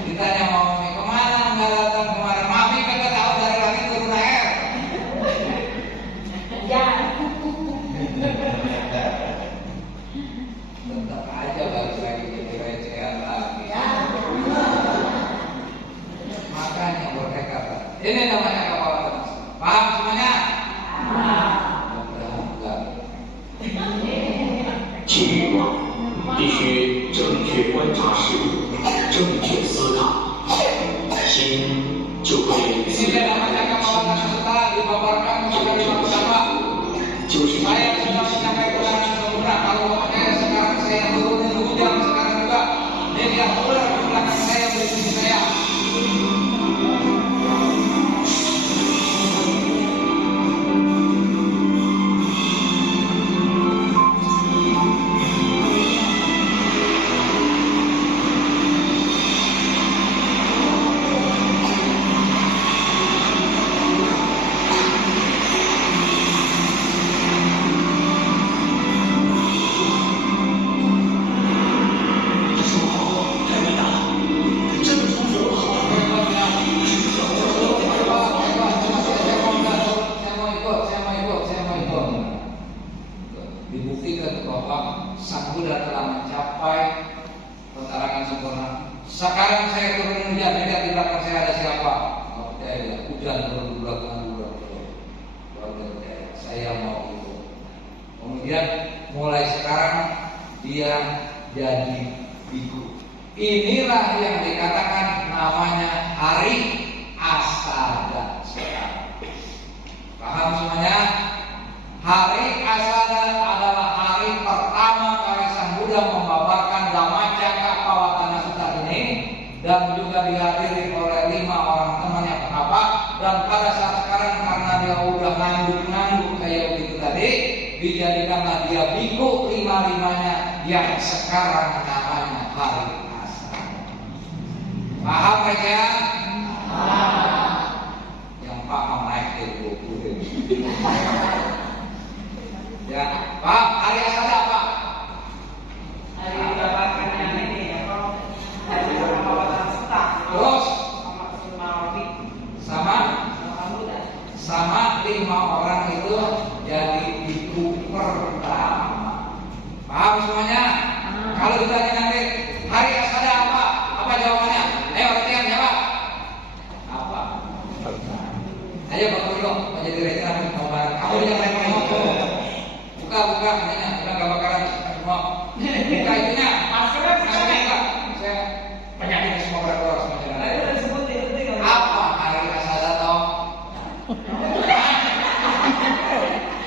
Ditanya mami kemana? Nggak datang kemarin. Mami kagak tahu dari langit turun air. Tetap aja balik lagi jadi recehan lagi. Makanya bertekad. Ini namanya Cakkappawatana. Paham semuanya? Mudah-mudahan. 请欲望必须正确观察事物，正确思考，心就会 Di 自 sini 然 namanya 的 Cakkappawatana Sutta dibabarkan kepada 5 petaka. 就是。 Saya sudah mencapai kemenangan sempurna. Kalau saya sekarang saya turunin hujan sekarang juga. Ini yang ular di belakang saya bersisi saya. Buddha telah mencapai pentarangan sempurna. Sekarang saya turun hujan, lihat di belakang saya ada siapa? Nggak percaya, hujan turun di belakang luar percaya. Saya mau itu. Kemudian mulai sekarang dia jadi biku. Inilah yang dikatakan namanya hari Asada sekarang. Paham semuanya? Hari Asada adalah hari pertama kali Sang Buddha membabarkan Dhammacakkappavattana Sutta ini, dan juga dihadiri oleh 5 orang temannya penapa. Dan pada saat sekarang karena dia udah ngangguk-ngangguk kayak begitu tadi, dijadikanlah dia biku 5-5-nya yang sekarang namanya hari Asada. Paham mereka? Yang paham naik ke 20. Ya, Pak, hari Asada apa? Hari dibabarkannya ini ya, kalau hari Dhammacakkappavattana Sutta. Terus sama sama 5 orang itu jadi biku pertama. Paham semuanya? Kalau ditanya nanti hari Asada apa? Apa jawabannya? Ayo latihan jawab. Apa? Ayo Pak Purwo, mau jadi rektor kamu yang lain buka ininya, udah nggak bakaran semua. Buka itunya, masukkan buka. Saya penyakit semua keluar semua jalan. Tadi udah disebut itu Apa hari Asada toh?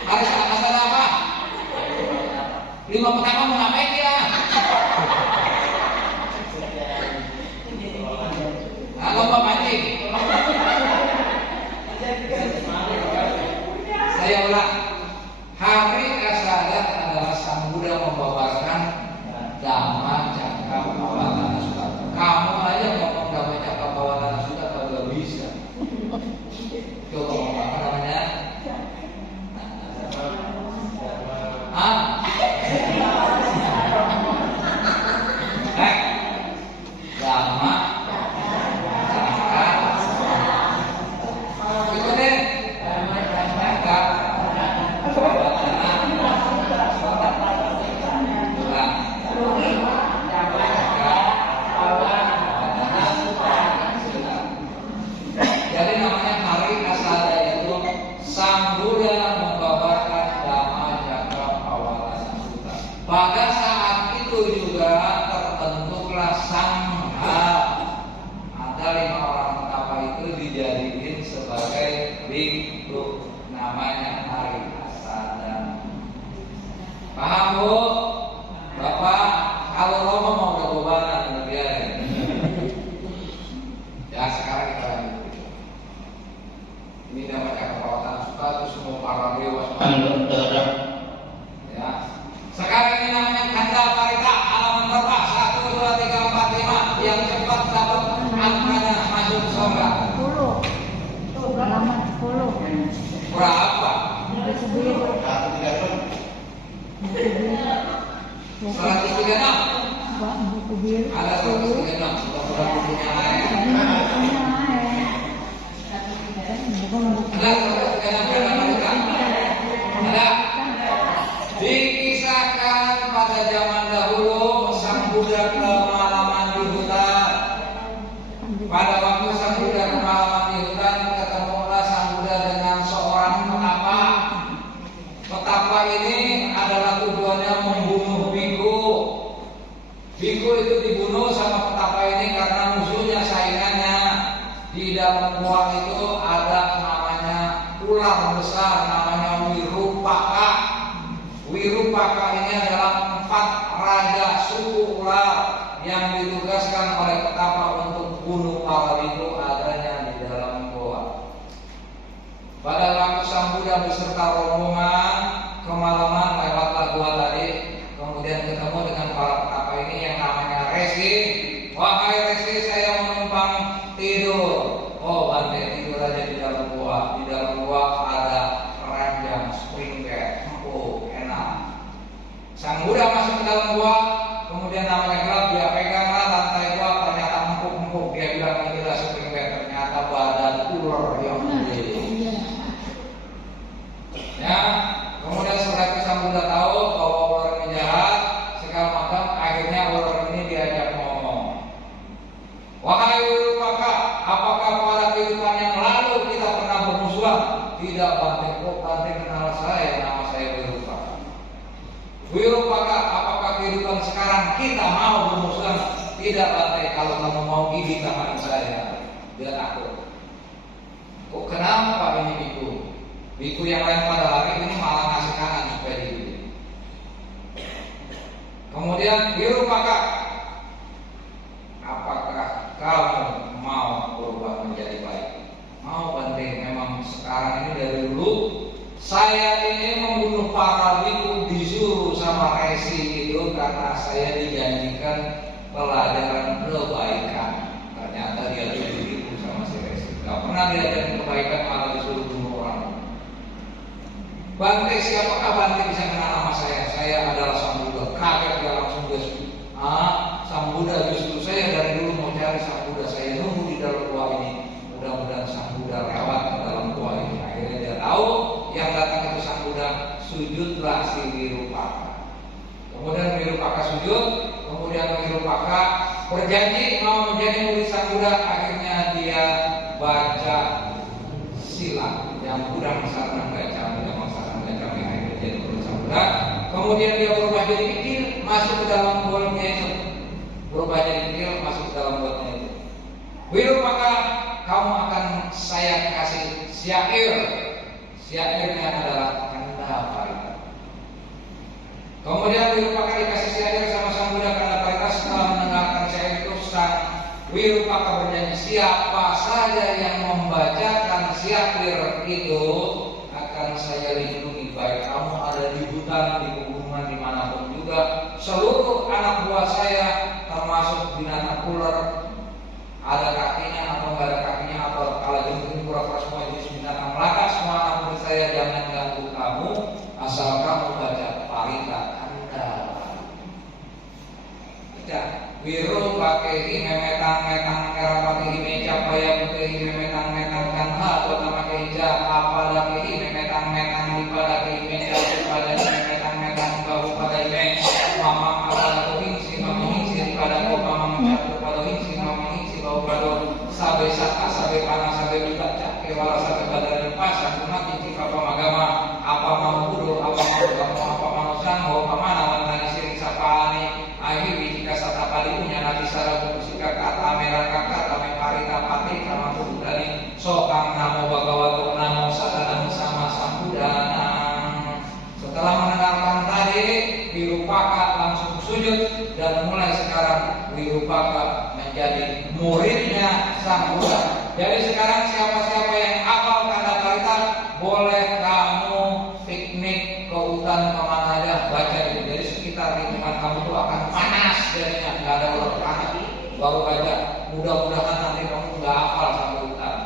Hari Asada apa? 5 pertama mau ngapain dia? Lomba mancing. Saya ulang. Hari Asada adalah Sang Buddha membabarkan Dhammacakkappavattana Sutta. Kamu aja ngomong Dhammacakkappavattana Sutta kagak bisa. Coba ngomong apa namanya? Dhamma. Itu deh. Jadi namanya hari Asada itu Sang Buddha membabarkan Dhammacakkappavattana Sutta. Pada saat itu juga terbentuklah Sangha. Ada 5 orang penapa itu dijadiin sebagai bhikkhu, namanya hari Asada. Paham Bu? Bapak, kalau Romo mau berkobanan biarin. Ya sekarang kita lanjut. Ini Dhammacakkappavattana Sutta itu semua para dewa semua. Ya. Sekarang ini namanya Kanda Parita, halaman berapa? 1, 2, 3, 4, 5. Yang cepat dapat angkanya masuk surga. 10. Tuh, halaman 10. Berapa? Buku biru. 136. Buku biru. Ada 136. Sudah bukunya lain. Bukan buku. Ada 136 Kanda Parita. Ada. Dikisahkan pada zaman dahulu Sang Buddha kemalaman di hutan. Pada waktu Sang Buddha kemalaman di hutan, ketemulah Sang Buddha dengan seorang petapa. Petapa ini adalah tujuannya membunuh biku. Biku itu dibunuh sama petapa ini karena musuhnya, saingannya. Di dalam gua itu ada namanya ular besar, namanya Wirupaka. Wirupaka ini adalah 4 raja suku ular yang ditugaskan oleh petapa untuk bunuh para biku adanya di dalam goa. Pada waktu Sang Buddha beserta rombongan kemalaman lewatlah gua tadi, kemudian ketemu dengan para petapa ini yang namanya Resi. Wahai Resi, saya menumpang tidur. Oh, Bante, tidur aja di dalam gua. Di dalam gua ada ranjang, spring bed, empuk, enak. Sang Buddha masuk ke dalam gua, kemudian namanya gelap, dia peganglah lantai gua, ternyata empuk-empuk. Dia bilang inilah spring bed, ternyata badan ular yang gede. Ya, kemudian setelah itu Sang Buddha tahu bahwa orang ini jahat, sekarang sekarang kita mau bermusuhan, tidak Bante, kalau kamu mau gigit tangan saya, dia takut. Oh kenapa Pak ini biku? Biku yang lain pada lari, ini malah ngasih kanan supaya digigit. Kemudian Wirupaka, apakah kamu mau berubah menjadi baik? Mau Bante, memang sekarang ini dari dulu saya ini membunuh para biku disuruh sama Resi itu karena saya dijanjikan pelajaran kebaikan. Ternyata dia ditipu sama si Resi. Gak pernah diajarin kebaikan, malah disuruh bunuh orang. Bante, siapakah Bante bisa kenal nama saya? Saya adalah Sang Buddha. Kaget dia langsung gespu. Sang Buddha, justru saya dari dulu mau cari Sang Buddha. Saya nunggu di dalam gua ini. Mudah-mudahan Sang Buddha lewat ke dalam gua ini. Akhirnya dia tahu yang datang itu Sang Buddha. Sujudlah si Wirupaka. Kemudian Wirupaka sujud. Kemudian Wirupaka berjanji mau menjadi murid Sang Buddha. Akhirnya dia baca sila yang Buddha masalah baca, akhirnya jadi murid Sang Buddha. Kemudian dia berubah jadi kecil, masuk ke dalam golnya itu. Berubah jadi kecil, masuk ke dalam golnya itu. Wirupaka, kamu akan saya kasih syair. Syairnya adalah Kanda Parita. Kemudian Wirupaka dikasih syair sama Sang Buddha Kanda Parita. Setelah mendengarkan syair itu, Sang Wirupaka berjanji siapa saja yang membacakan syair itu akan saya lindungi, baik kamu ada di hutan, di pegunungan, dimanapun juga. Seluruh anak buah saya, termasuk binatang ular, ada kakinya atau nggak ada kakinya, atau kalau jengking pura-pura semua jenis binatang melata, semua anak murid saya jangan ganggu kamu, asal kamu baca Parita Kanda. Baca Wirupakehi memetang-metang kerapakehi meja paya putehi memetang-metang kanha kota pakehi ja apadakehi memetang-metang dipadakehi meja dipadakehi memetang-metang bahu padahi mama apadakehi si mamihingsi dipadakehi mama mencatu padahi mamihingsi bahu padahi sabe saka sabe pana sabe buta cake wala sabe badari pasang kuma cici papa magama apa mau kudu apa mau kamu apa mau sangho pamana wantani siring sapani akhiri jika sata kalinya nanti sarang musika kata merah kata parita pati kama budani sokang namo bhagavato namo sadanam sama sambudana. Setelah mendengarkan tadi, Wirupaka langsung sujud dan mulai sekarang Wirupaka menjadi muridnya Sang Buddha. Jadi sekarang siapa-siapa yang hafal Kanda Parita boleh kamu piknik ke hutan kemana aja baca itu. Jadi sekitar lingkungan kamu itu akan panas jadinya, nggak ada ular panas. Baru baca, mudah-mudahan nanti kamu nggak hafal sampai hutan.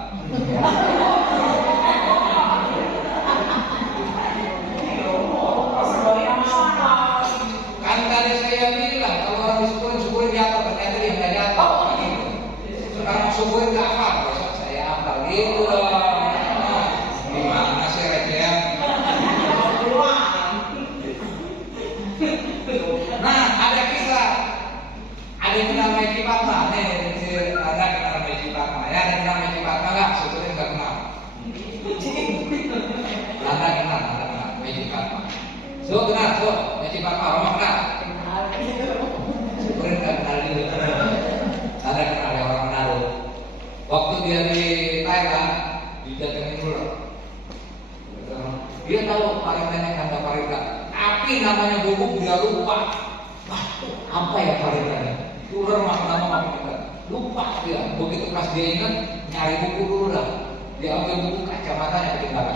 Kan tadi saya bilang kalau orang disyukurin jatuh, ternyata dia nggak jatuh. Sekarang syukurin nggak hafal, besok saya hafal gitu loh. Gimana sih recehan? Nah, ada kisah. Ada yang kenal Meji Patma. Nih, ada kenal Meji Patma. Ya, ada kenal Meji Patma nggak? Syukurin nggak kenal. Ada kenal Meji Patma. So kenal, so Meji Patma, Roma kenal. Syukurin nggak kenal dulu. Ada kenal ya orang Manado. Waktu dia di Thailand, didatengin dulu. Dia tahu paritanya Kanda Parita. Tapi namanya gubuk dia lupa. Wah, apa ya paritanya? Ular nama kita lupa dia. Begitu pas dia ingat nyari buku dulu dah. Dia ambil buku kacamatanya ketinggalan.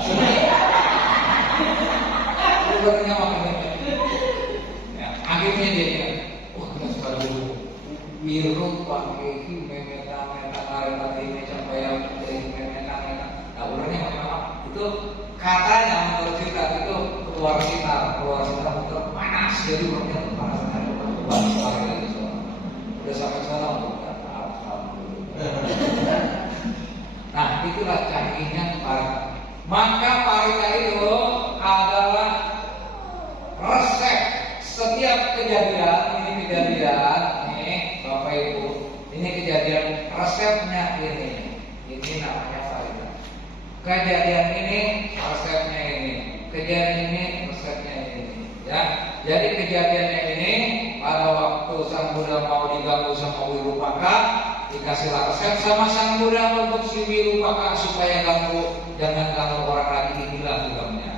Ularnya makan. Ya, akhirnya dia ingat. Wah, kita suka buku. Wirupakehi memetang-metang arepati meja paya memetang-metang. Nah, ularnya macam apa? Itu katanya menurut cerita itu keluar sinar betul panas, jadi ularnya tuh panas. Udah sampai sana bukan Nah, itulah canggihnya Parita. Maka Parita itu adalah resep setiap kejadian. Ini kejadian, nih Bapak Ibu, ini kejadian resepnya ini namanya Parita. Kejadian ini resepnya ini, kejadian ini resepnya ini. Ya, jadi kejadiannya ini pada waktu waktu sang Buddha mau diganggu sama Wirupaka, dikasihlah resep sama sang Buddha untuk si Wirupaka supaya jangan ganggu orang lagi, inilah filmnya.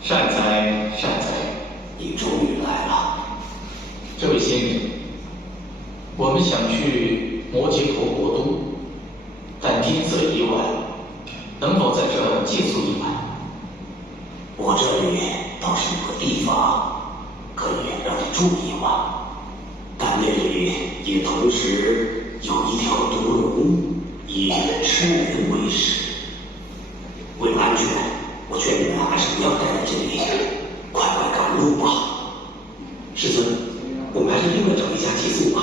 善哉善哉，你终于来了。这位先生，我们想去摩羯陀国都，但天色已晚，能否在这儿借宿一晚？我这里倒是有个地方可以让你住一晚，但那里也同时有一条毒龙，以吃人为食。为了安全，我劝你们还是不要待在这里，快快赶路吧。师尊，我们还是另外找一家寄宿吧。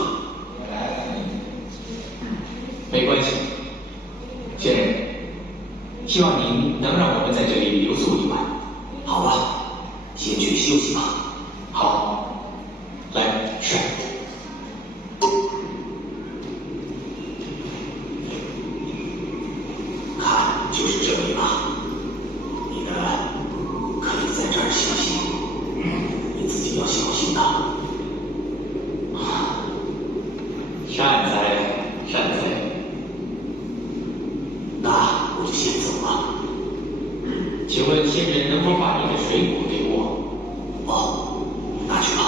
没关系，先生，希望您能让我们在这里留宿一晚。好吧，先去休息吧。好，来，是。看，就是这里了。你呢，可以在这儿休息，你自己要小心呐。善哉，善哉。那我就先走了。请问仙人能否把你的水果给我？哦，拿去吧。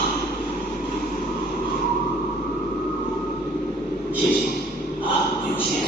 谢谢。啊，不用谢。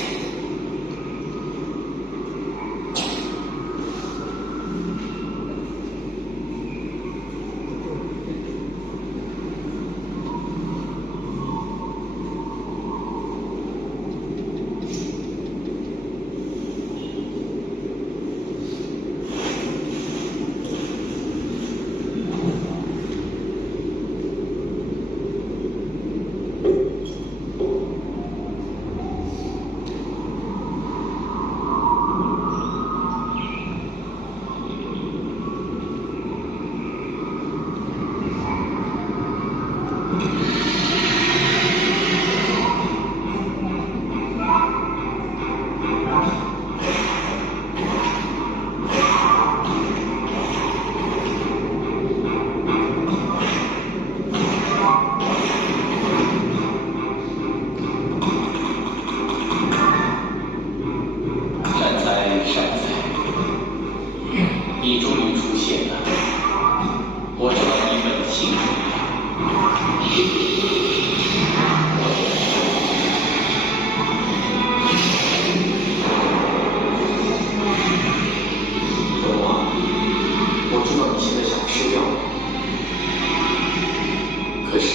你终于出现了，我知道你本性如何。本王，我知道你现在想吃掉我，可是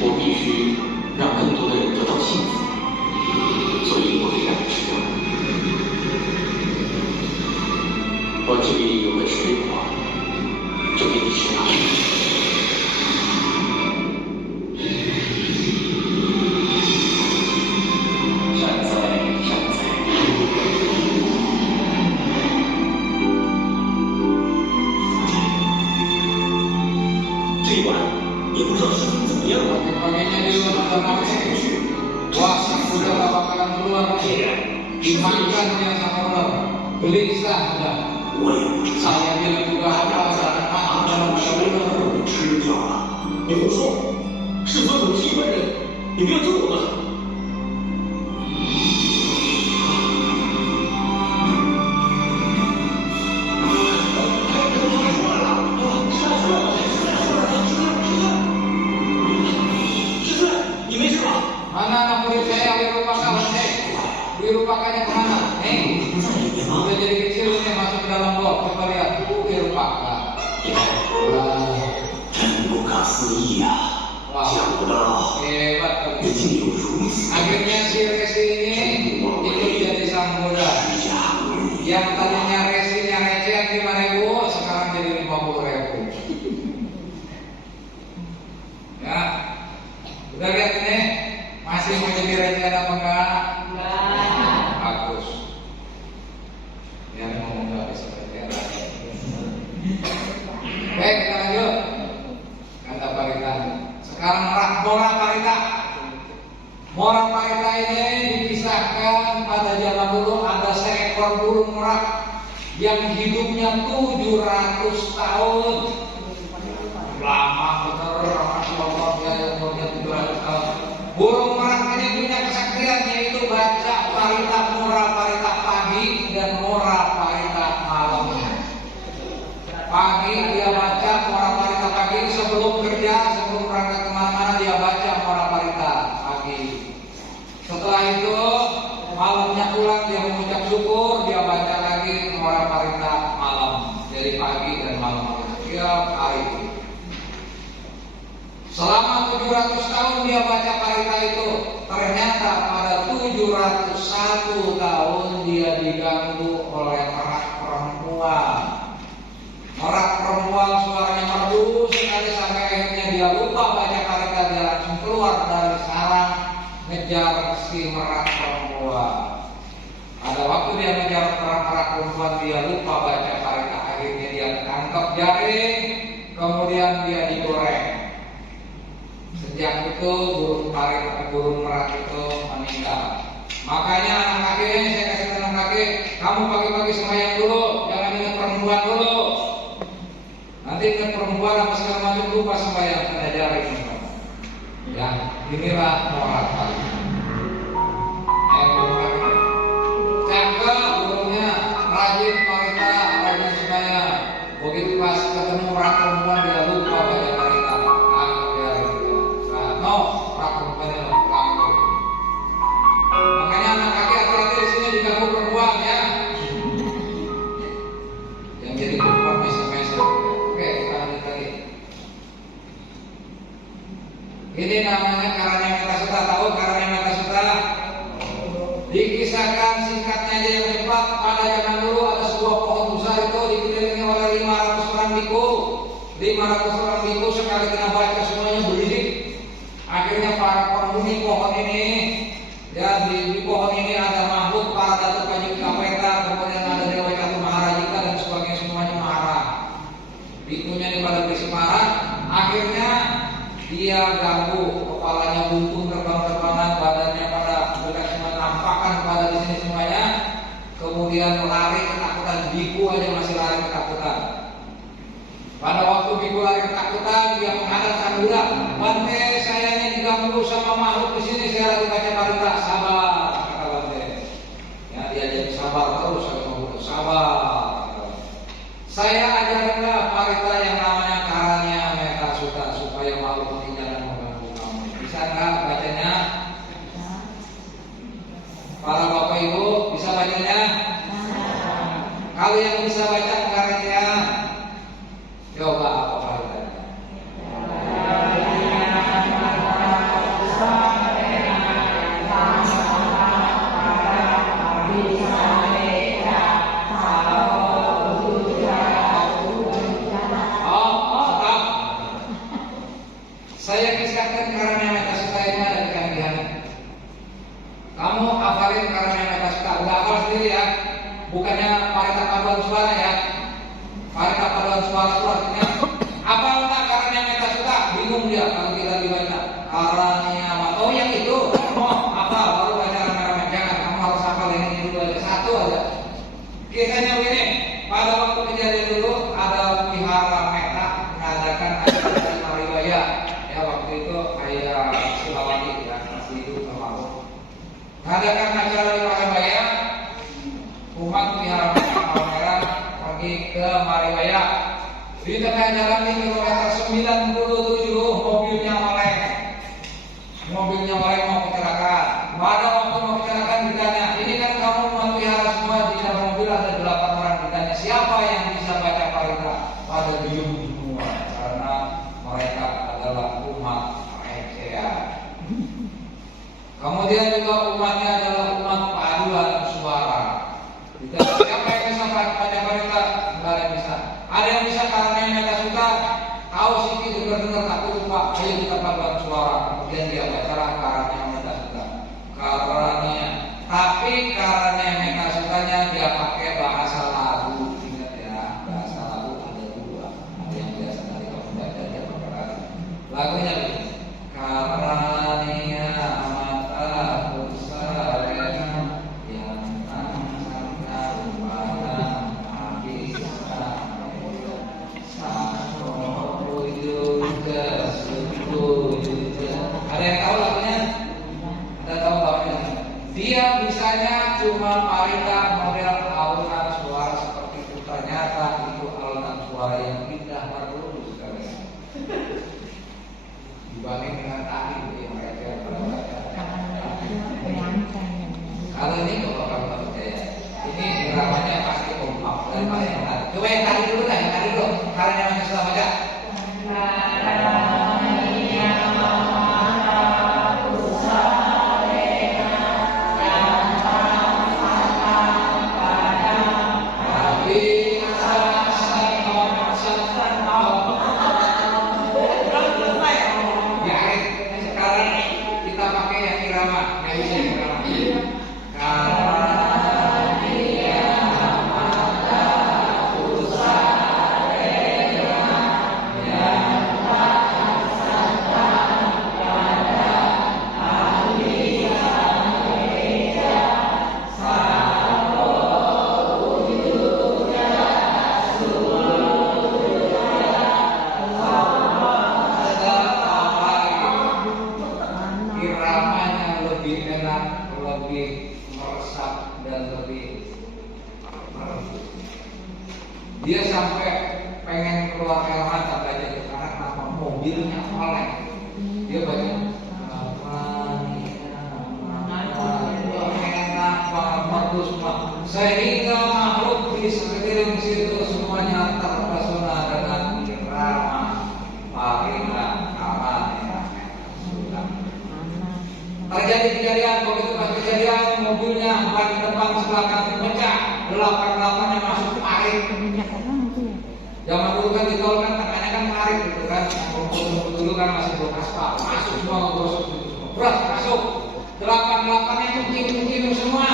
我必须让更多的人得到幸福，所以我会让你吃掉你。我这里有个水果，就给你吃了。善哉，善哉。这一晚也不知道师尊怎么样了。Pagi-paginya di luar sana wah, sudah gak bakalan keluar lagi. Dimakan dia sama orang. Gelisah sudah. 我也不知道。 Saya bilang juga apa saat masuk dalam ular. 吃掉了？你胡说！师尊，我们是一般人，你不要咒我们。师尊，你没事吧？ Mana anak murid saya Wirupaka? Wirupakanya kemana? Nih, udah jadi kecil nih masuk ke dalam got. Coba lihat, Wirupaka. 你看， Wah, 真不可思议啊！ wah, 想不到 hebat. 人竟有如此 Akhirnya si Resi ini ikut jadi sang Buddha. 之家无语。 Yang tadinya Resinya receh 5.000, sekarang jadi 50.000. Ya, udah lihat ini, masih mau jadi receh apa enggak? Bagus. Biar ngomong nggak bisa berjalan. Baik, kita lanjut. Kata Parita. Sekarang Mora Parita. Mora Parita ini dipisahkan pada zaman dulu ada seekor burung merak yang hidupnya 700 tahun. Lama bener, Rasulullah yang umurnya 700 tahun. Burung merak ini punya kesaktian, yaitu baca parita mora parita pagi dan mora parita malam. Pagi dia baca mora parita pagi sebelum kerja, sebelum berangkat kemana-mana dia baca mora parita pagi. Setelah itu malamnya pulang dia mengucap syukur, dia baca lagi mora parita malam. Jadi pagi dan malam tiap hari. Selama 700 tahun dia baca parita itu. Ternyata pada 701 tahun dia diganggu oleh merak perempuan. Merak perempuan suaranya merdu sekali sampai akhirnya dia lupa baca parita, dia langsung keluar dari sarang ngejar si merak perempuan. Ada waktu dia ngejar merak perempuan, dia lupa baca parita, akhirnya dia tangkap jaring, kemudian dia digoreng. Sejak itu burung merak itu meninggal. Makanya anak kakek ini saya kasih anak kakek, kamu pagi-pagi sembahyang dulu, jangan ingat perempuan dulu. Nanti ingat perempuan apa segala macam lupa sembahyang, kena jaring. Ya, inilah moral paling. Cakep burungnya, rajin parita, rajin sembahyang. Begitu pas ketemu merak perempuan dia lupa baca parita. Makanya anak kakek hati-hati di sini diganggu perempuan ya. Yang jadi perempuan mesem-mesem. Oke, kita lanjut lagi. Ini namanya Karanya Metasuta. Tahu Karanya Metasuta? Dikisahkan singkatnya aja yang cepat. Pada zaman dulu ada sebuah pohon besar itu dikelilingi oleh 500 orang biku. 500 orang biku sekali kena baca semuanya berisik. Akhirnya para penghuni pohon ini, ya di pohon ini ada makhluk para datuk panjang kapeta, kemudian ada dewa Katu Maharajika dan sebagainya, semuanya marah. Bikunya ini pada berisik marah. Akhirnya dia ganggu, kepalanya buntung terbang-terbangan, badannya pada bekas menampakkan pada di sini semuanya. Kemudian lari ketakutan, biku aja masih lari ketakutan. Pada waktu biku lari ketakutan, dia menghadap sang Buddha. Bante, saya ini diganggu sama makhluk di sini. Saya lagi baca parita. Sabar, kata Bante. Ya, dia jadi sabar terus sama Buddha. Sabar. Saya ajarkanlah parita yang namanya Karanya Metasuta supaya makhluk ini jangan mengganggu kamu. Bisa nggak bacanya? Para bapak ibu bisa bacanya? Kalau yang bisa baca karanya, coba apa paritanya? Saya kisahkan Karanya Metasuta ini ada kelebihan. Kamu hafalin Karanya Metasuta, udah hafal sendiri ya. Bukannya parita paduan suara ya. Parita paduan suara itu artinya hafal tak Karanya Metasuta? Bingung dia kalau kita dibaca Karanya. Oh yang itu, oh hafal baru baca rame-rame. Jangan, kamu harus hafal yang ini dulu aja, satu aja. Kisahnya begini, pada waktu kejadian dulu ada wihara Meta mengadakan acara Maribaya. Waktu itu ayah Sulawati ya, masih hidup terlalu mengadakan acara di Maribaya. Umat wihara Merah pergi ke Maribaya. Di tengah jalan di kilometer 97 mobilnya oleng mau kecelakaan. Pada waktu mau kecelakaan ditanya, ini kan kamu umat wihara semua, di dalam mobil ada 8 orang. Ditanya siapa yang bisa baca parita? Pada diem semua karena mereka adalah umat Malaysia. Kemudian juga umatnya adalah umat paduan suara. Siapa yang bisa baca parita? Enggak ada yang bisa. Ada yang bisa Karanya Metasuta. Tahu sih dengar tapi lupa. Ayo kita paduan suara. Kemudian dia baca Karanya Metasuta. Karanya. Tapi Karanya Metasutanya dia pakai bahasa lagu. Ingat ya, bahasa lagu ada dua. Ada yang biasa dari kamu baca dia pakai lagu. Lagunya begini. Karania mata besar yang tangan cuma parita model alunan suara seperti itu, ternyata itu alunan suara yang indah merdu sekali. Dibanding dengan tadi yang mereka berbaca. Kalau ini nggak bakal percaya. Ini dramanya pasti kompak dan pasti menarik. Coba yang tadi dulu lah, yang tadi dulu. Karena yang masih sudah baca. Iramanya lebih enak, lebih meresap dan lebih merdu. Dia sampai pengen keluar elemen sampai jadi karena kenapa mobilnya oleng. Dia banyak enak banget, bagus banget. Sehingga makhluk di sekeliling situ semuanya terpesona dengan irama parita kamarnya. Terjadi kejadian, begitu pas kejadian mobilnya ban depan sebelah kanan pecah, delapan-delapannya masuk parit. Zaman dulu kan di tol kan tengahnya kan parit gitu kan, rumput dulu kan masih belum aspal, masuk semua ngegosok gitu semua, berat masuk, delapan-delapannya kucing semua.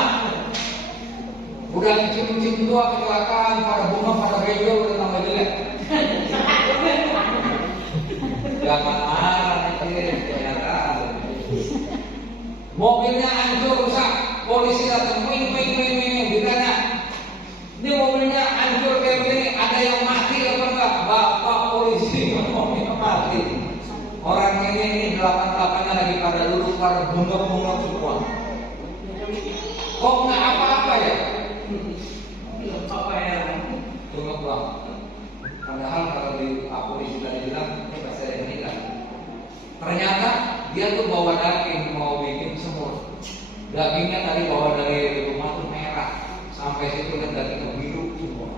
Udah kucing tua kecelakaan, pada bunga, pada bejo udah tambah jelek. Jangan marah nih, ternyata. Mobilnya hancur rusak, polisi datang, wing, ditanya, ini mobilnya hancur kayak begini, ada yang mati apa enggak? Bapak polisi, mobilnya mati. Orang ini 8-8-nya lagi pada duduk, pada bungkuk semua. Kok nggak apa-apa ya? Bungkuk bang. Padahal kalau di polisi tadi bilang, ini pasti ada yang meninggal. Ternyata dia tuh bawa daging mau bikin semur. Dagingnya tadi bawa dari rumah tuh merah, sampai situ dan dagingnya biru semua.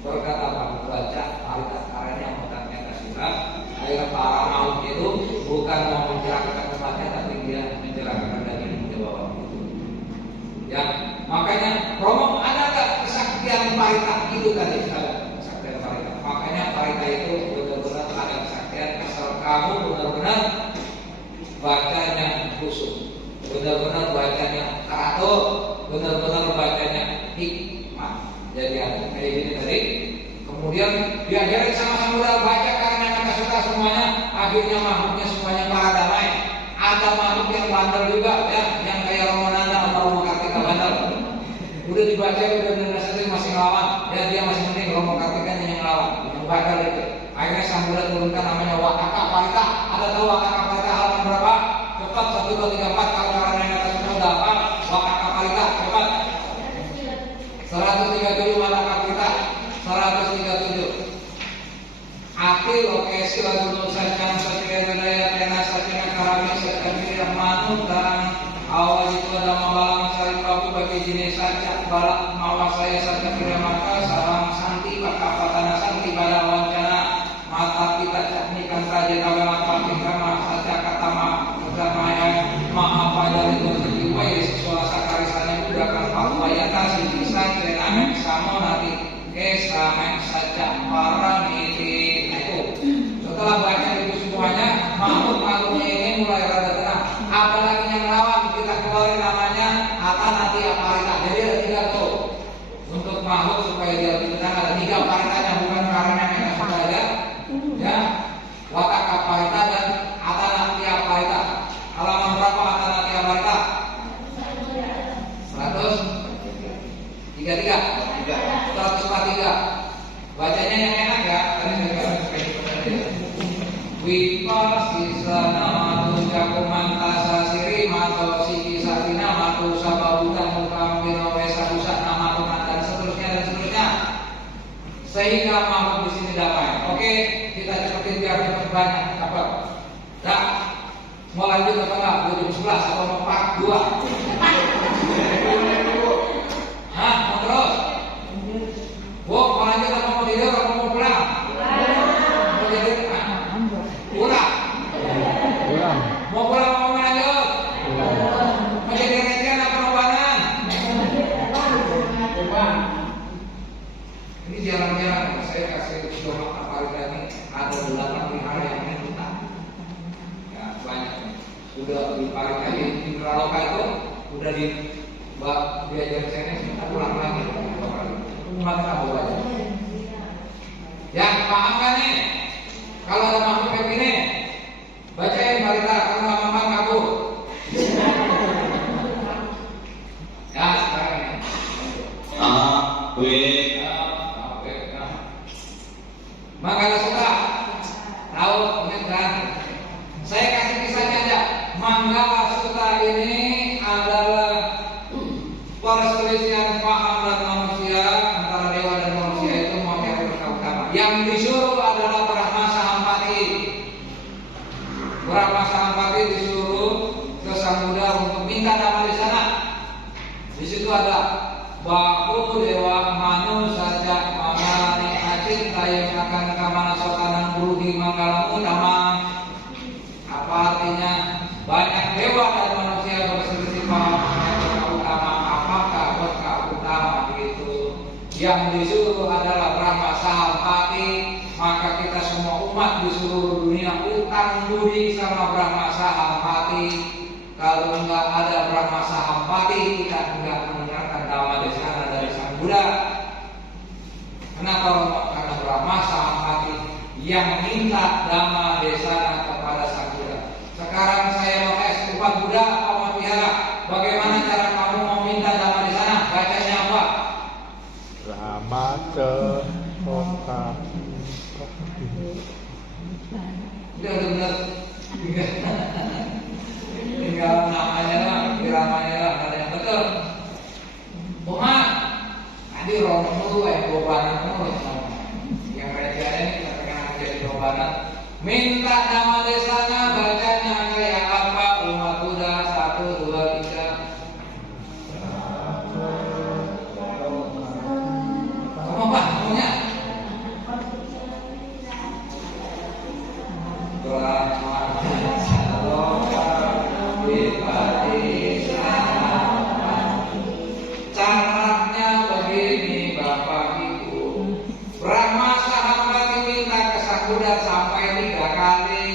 Berkat apa? Baca parita karanya otaknya kasihan. Akhirnya para maut itu bukan mau mencelakakan umatnya, tapi dia mencelakakan daging di bawah itu. Ya, makanya Romo ada nggak kesaktian parita itu tadi? Ada kesaktian parita. Makanya parita itu benar-benar ada kesaktian asal kamu benar-benar bacanya khusus, benar-benar bacanya teratur, benar-benar bacanya hikmah. Jadi kayak gini tadi. Kemudian diajarin sama udah baca karena mereka suka semuanya. Akhirnya makhluknya semuanya para damai. Ada makhluk yang bandel juga, ya, yang kayak Romo Nanda atau Romo Kartika bandel. Udah dibaca udah sering masih ngelawan, ya dia masih mending Romo Kartika yang ngelawan, yang bandel itu. Akhirnya Samudra turunkan namanya Wakaka Parita. Ada tahu Wakaka Parita halaman berapa? Cepat 1, 2, 3, 4. Kalau karena yang atas semua udah apa? Wakaka Parita cepat. 137 Wakaka Parita. 137. Api lokasi lagu nusankan satria budaya tena satria karami satria manut dan awal itu ada mabalang sari paku bagi jenis saja balak mawas saya satria maka sarang santi pakapatana santi pada wancana mata kita caknikan saja tawe mata kita saja kata maya maaf dari rezeki wae sesuasa karisanya budakan pakwayata bisa cenamen samo nanti samen saja para miti. Setelah baca itu semuanya, makhluk-makhluknya ini mulai rada tenang. Apalagi yang lawan kita keluarin namanya nanti aparita. Jadi ada 3 tuh untuk makhluk supaya dia lebih tenang. Ada 3 aparitanya, bukan karena yang sudah ada. Ya, Wakaka aparita dan nanti aparita. Halaman berapa nanti aparita? 143. Bacanya yang enak ya. Wipasisana matu jakuman tasa siri mato siki sakina matu sababutan sehingga makhluk di sini damai. Oke, kita cepetin biar cepat banyak dapat. Dah, mau lanjut atau enggak? 2011 atau mau part 2? Hah, mau terus? Bu, mau lanjut atau mau tidur atau mau pulang? Mau tidur? Pulang. Pulang. Mau pulang atau mau lanjut? Mau jadi regen atau nobanan? Ini jalan-jalan saya kasih doa apa tadi ada 8 hari yang minta. Ya banyak. Udah di pagi tadi di Kraloka itu udah di diajar saya kita pulang lagi. Umat kamu aja. Ya paham kan nih? Kalau ada makhluk kayak gini, bacain Barita kalau nggak paham kabur. Ya sekarang ini. Maka suka tahu ingat kan? Saya kasih kisahnya aja. Manggala Sutta ini adalah perselisihan paham dan manusia antara dewa dan manusia itu mau yang utama. Yang disuruh adalah Brahma Sahampati. Brahma Sahampati disuruh ke Sang Buddha untuk minta nama di sana. Di situ ada Baku dewa manu saja mamani acinta yang akan kamana sotanang buruhi manggalamu nama. Apa artinya? Banyak dewa dan manusia berselisih paham berkah utama. Apakah berkah utama itu? Yang disuruh adalah Brahma Sahampati. Maka kita semua umat di seluruh dunia utang budi sama Brahma Sahampati. Kalau enggak ada Brahma Sahampati, kita enggak mendengarkan Dhamma Desana dari Sang Buddha. Kenapa? Karena Brahma Sahampati yang minta Dhamma Desana kepada Sang Buddha. Sekarang saya mau tes umat Buddha umat Vihara. Bagaimana cara kamu mau minta Dhamma Desana? Bacanya apa? Rama Cehoka. Udah benar. Tinggal namanya lah, iramanya lah, ada yang betul. Umat, tadi romo mulu, bobanan mulu. Yang rejanya ini kita pengen jadi bobanan. Minta nama desanya, bacanya kayak apa? Umat Buddha 1, 2, 3. Kamu apa? Kamunya? Caranya begini Bapak Ibu. Brahma Sahampati minta ke Sang Buddha sampai 3 kali.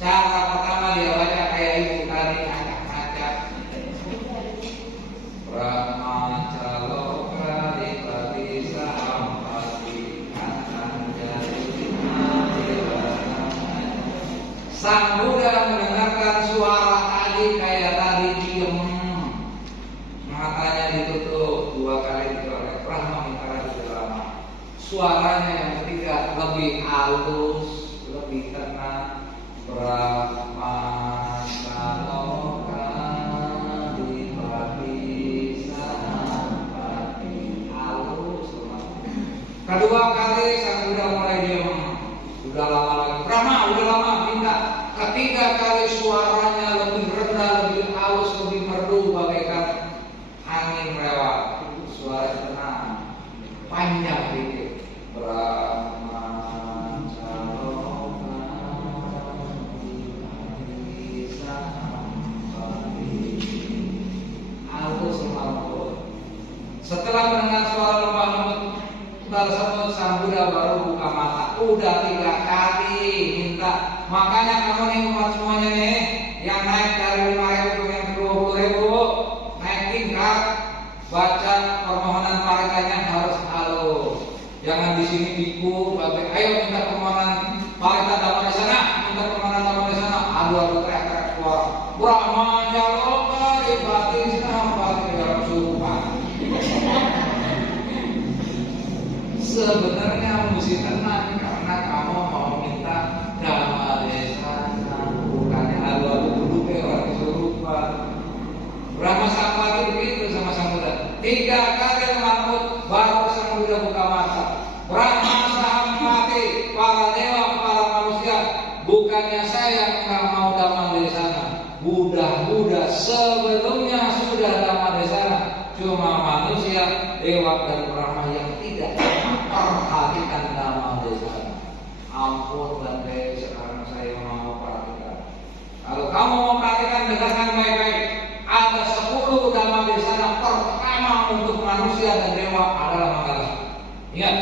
Cara pertama dia baca kayak ibu tadi, acak-acak. Brahma Caloka Dipati Sahampati akan jadi Sang Buddha mendengarkan suara tadi kayak tadi diem. Matanya ditutup 2 kali oleh Brahma minta lebih lama. Suaranya yang ketiga lebih halus, lebih tenang. Brahma Caloka Dipati Sahampati halus. Kedua kali Sang Buddha mulai diem. Udah lama lagi. Brahma udah lama minta. Ketiga kali suaranya lebih rendah, lebih halus, lebih merdu bagaikan angin lewat. Suara tenang, panjang dikit. Brahma Caloka Dipati Sahampati halus lembut. Setelah mendengar suara lemah lembut tersebut, Sang Buddha baru buka mata. Udah 3 kali minta. Makanya kamu nih umat semuanya nih yang naik dari 5.000 yang ke 20.000 naik tingkat, baca permohonan paritanya harus halus. Jangan di sini biku, ayo minta permohonan parita Dhamma Desana, minta permohonan Dhamma Desana. Aduh teriak-teriak keluar. Brahma Caloka Dipati Sahampati dalam suruhan. Sebenarnya mesti tenang karena kamu mau minta Dhamma Desana, bukannya alu-alu duduk orang kesurupan. Brahma Sahampati begitu sama Sang Buddha. 3 kali mampu baru Sang Buddha buka mata. cuma manusia, dewa dan Brahma yang tidak memperhatikan nama desa. Ampun Bante, sekarang saya mau perhatikan. Kalau kamu mau perhatikan, dengarkan baik-baik. Ada 10 nama di sana. Pertama untuk manusia dan dewa adalah Manggala. Ingat,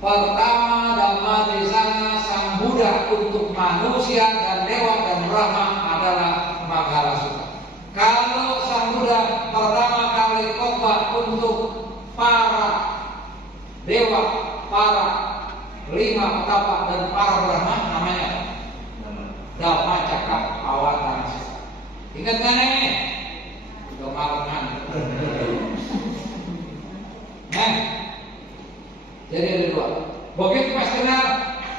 pertama nama di sana Sang Buddha untuk manusia dan dewa dan Brahma adalah Manggala Sutta. Kalau Sang Buddha pertama kali khotbah untuk para dewa, para 5 petapa dan para Brahma, namanya Dhamma Cakka Awatana. Ingat kan ini? Udah malam kan? Jadi ada 2. Begitu pas kenal,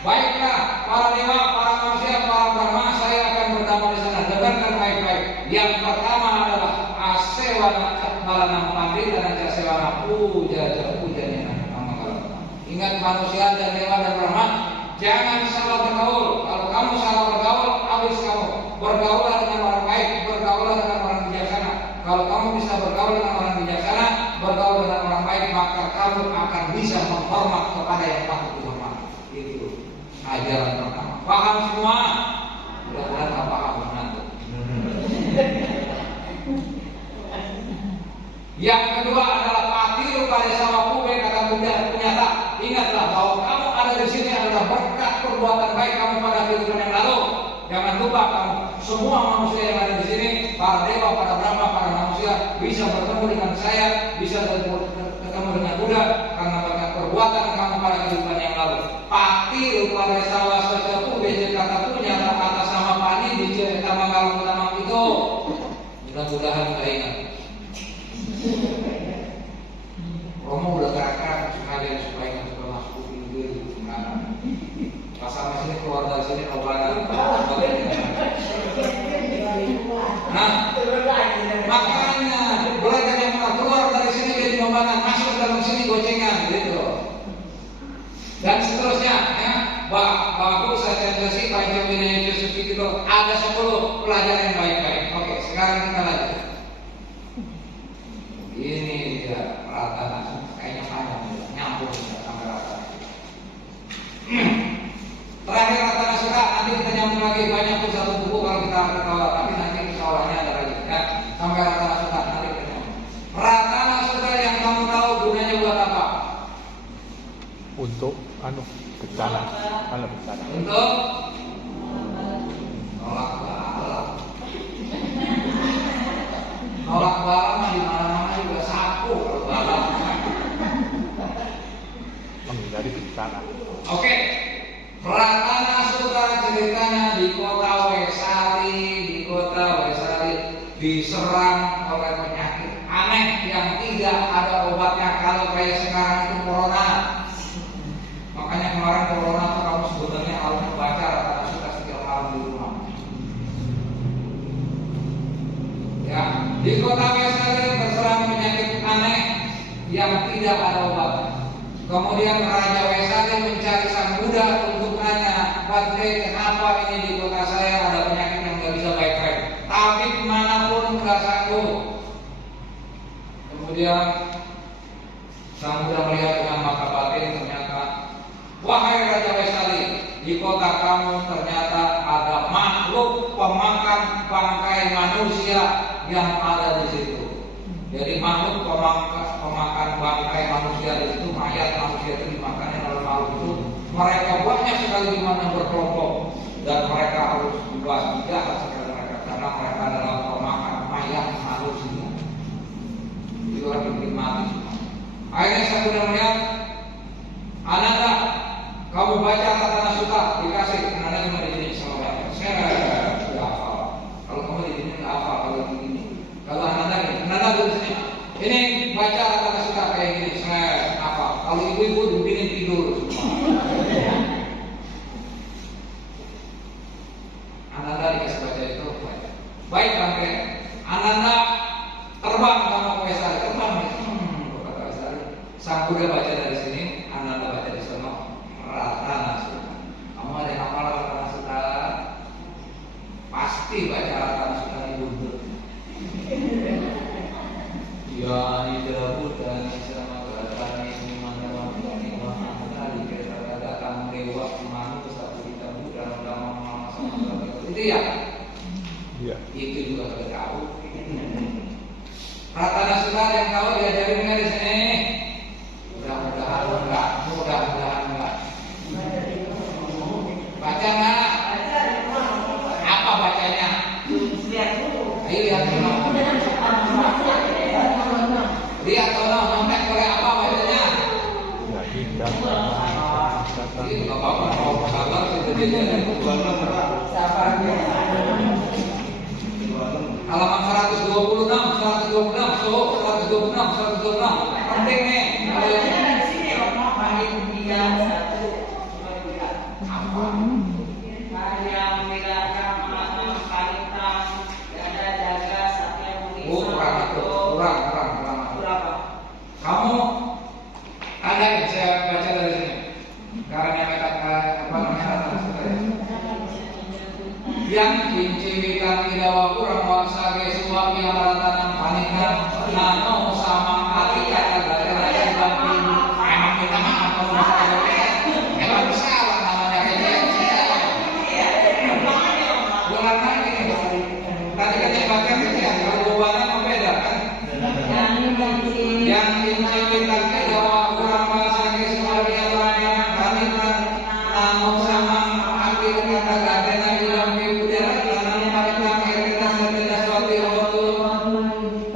baiklah para dewa, para manusia, para Brahma, saya akan berdamai di sana. Dengarkan baik-baik. Yang pertama adalah Asewana Balanam Pandita dan Asewana Pujanya Manggala. Ingat manusia dan dewa dan Brahma, jangan salah bergaul. Kalau kamu salah bergaul, habis kamu. Bergaulah dengan orang baik, bergaulah dengan orang bijaksana. Kalau kamu bisa bergaul dengan orang bijaksana, bergaul dengan orang baik, maka kamu akan bisa menghormat kepada yang patut dihormati. Itu ajaran pertama. Paham semua? Mudah-mudahan nggak paham menantu. Yang kedua adalah patiru pada sama kube kata punyata. Ingatlah bahwa kamu ada di sini adalah berkat perbuatan baik kamu pada kehidupan yang lalu. Jangan lupa kamu semua manusia yang ada di sini, para dewa, para Brahma, para manusia bisa bertemu dengan saya, bisa ketemu dengan Buddha karena berkat perbuatan kamu pada kehidupan yang lalu. Patiru pada sawa sesuatu bejat kata punya atas sama pani di cerita Manggala utama itu. Mudah-mudahan nggak ingat. Romo udah gerak-gerak sekalian supaya nggak suka masuk dulu. Pasal sini keluar dari sini obalan. Nah, makanya belajar yang keluar dari sini jadi obalan, masuk dalam sini gocengan gitu. Dan seterusnya, ya, bagus saya kasih panjang winaya Yesus itu ada 10 pelajaran yang baik-baik. Oke, sekarang kita lanjut. Ini dia rata kayaknya panjang nyambung sampai rata. Terakhir Ratana Sutta, nanti kita nyambung lagi banyak pun satu buku kalau kita kawal, tapi nanti kawalnya ada lagi ya. Sampai Ratana Sutta nanti kita nyambung. Ratana Sutta yang kamu tahu gunanya buat apa? Untuk bencana, bencana. Untuk nolak balap. Nolak balap mah di mana-mana juga sapu kalau balap. Menghindari bencana. Oke. Ratana Sutta ceritanya di kota Wesali, diserang oleh penyakit aneh yang tidak ada obatnya kalau kayak sekarang itu corona. Makanya kemarin corona tuh kamu sebenarnya harus membaca Ratana Sutta setiap malam di rumah. Ya, di kota Wesali terserang penyakit aneh yang tidak ada obatnya. Kemudian Raja Wesali mencari Sang Buddha untuk nanya, Bante, kenapa ini di kota saya ada penyakit yang nggak bisa baik-baik? Tabib manapun nggak sanggup. Kemudian Sang Buddha melihat dengan mata batin, ternyata, wahai Raja Wesali, di kota kamu ternyata ada makhluk pemakan bangkai manusia yang ada di situ. Jadi makhluk pemakan bangkai manusia di situ, mayat manusia itu dimakannya oleh makhluk itu. Mereka banyak sekali di mana berkelompok dan mereka harus dibahas jahat sekali mereka karena mereka adalah pemakan mayat manusia. Itu orang bikin mati semua. Akhirnya saya sudah melihat, Ananda, kamu baca Ratana Sutta, dikasih. Ananda cuma di sini sama baca. Saya nggak hafal. Kalau kamu di sini nggak hafal kalau begini. Kalau Ananda di sini, ini baca Ratana Sutta kayak gini, saya apa? Kalau ibu-ibu begini tidur semua. Ananda dikasih baca itu, baca. Baik Bante, Ananda terbang sama Wesali, terbang. Kata Wesali, Sang Buddha baca dari sini, Ananda baca di sana. Ratana Sutta. Kamu ada yang hafal Ratana Sutta? Pasti baca Ratana Sutta di bundut. Ya ida buddha sama gata ini mana ini mana di kira datang dewa manu satu kita buddha nama sama itu ya. Iya. Itu juga sudah tahu. Pratana Sutta yang tahu diajarin nggak di sini? Mudah-mudahan enggak. Baca nggak? Apa bacanya? Lihat dulu. Ayo lihat dulu. Lihat dulu, nontek oleh apa bacanya? Ya ida sama gata. Ini nggak apa-apa, mau sabar sudah jadi. Halaman 126, so 126. Penting nih. Kalau yang Di sini ngomong bagi 3, 1, 2, 3. Yang wilayah Manam Kalitang Gada Jaga Satya Muni kurang itu, kurang. Berapa? Kamu ada yang saya baca dari sini. Karena apa namanya? Yang kinciwikan idawa kurang wasage suami aratanang panika nano sama hati kata gara-gara bagi emang minta maaf kalau misalnya emang salah namanya bulan lagi tadi kan yang baca ya kalau jawabannya membeda kan yang kinciwikan idawa kurang wasage suami aratanang panika nano sama hati kata gara-gara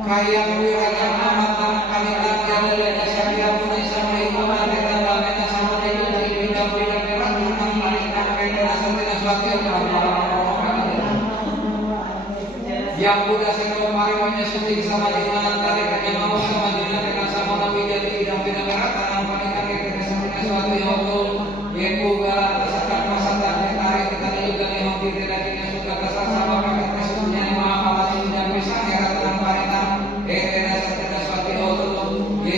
kayang wiraya amatan kalitan yang syariah punya sama ibu mereka damainya sama itu dari bidang-bidang merah tentang kalitan kaitan sesuatu yang Buddha sehingga kemarin syuting sama dengan tarik yang mau sama dengan sama nabi jadi bidang-bidang merah tanam kalitan kaitan sesuatu yang yang juga tersekat masa tarik kita juga nih hobi tidak suka kesal sama kakak tersebutnya maaf apa yang bisa heran kalitan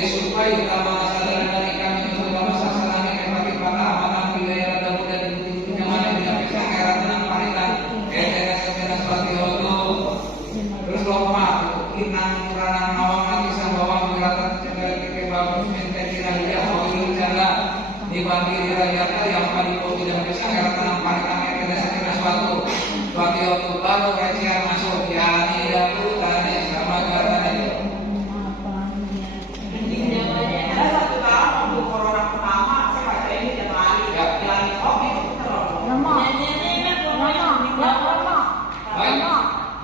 supaya utama sadar dari kami untuk bangsa salami kembali pada amanah wilayah dan mudah dibutuhkan nyaman tidak bisa heran dengan paritan sebenarnya suatu hoto terus lompat inang ranang nawang lagi sang bawang beratan jaga ke bagus menteri raya hobi jaga di bandiri raya yang paling tidak bisa heran dengan paritan sebenarnya suatu hoto baru recian masuk ya ini dan tani sama karena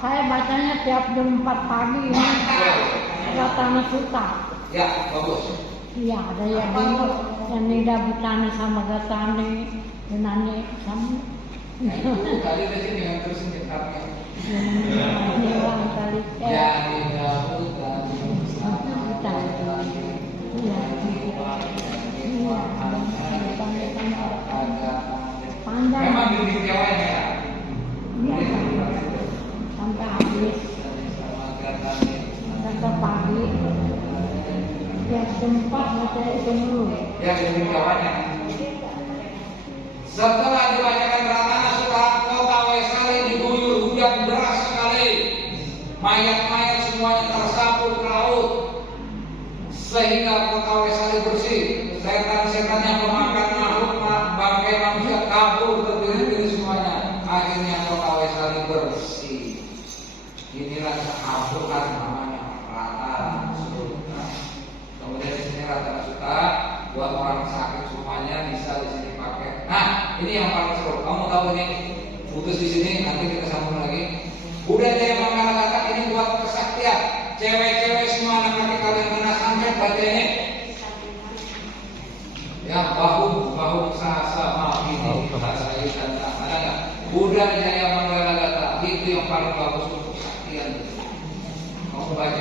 Saya bacanya tiap jam 4 pagi Pratana Sutta. Ya, bagus. Iya, ada yang dulu yang Nida Butani sama Gatani Nani sama Tadi di sini yang terus kitabnya. kali Ya, Nida Butani. Panjang. Memang di Jawa ya. Iya, sampai habis. Sampai pagi. Tiap tempat baca itu dulu. Ya, di Jawanya. Setelah dibacakan Pratana Sutta, kota Waisali diguyur hujan deras sekali. Mayat-mayat semuanya tersapu ke laut. Sehingga kota Waisali bersih. Setan-setan yang memakan makhluk bangkai manusia kabur terpilih-pilih semuanya. Akhirnya kota Waisali bersih. Inilah kehaburan namanya Pratana Sutta. Kemudian di sini Pratana Sutta buat orang sakit semuanya bisa di sini pakai. Nah, ini yang paling seru. Kamu tahu ini putus di sini nanti kita sambung lagi. Buddha Jaya Mangala kata ini buat kesaktian. Cewek-cewek semua anak-anak kalian kena santet baca ini. Ya bahu sama ini bahasa dan ada nggak? Buddha Jaya Mangala kata itu yang paling bagus untuk kesaktian. Kamu baca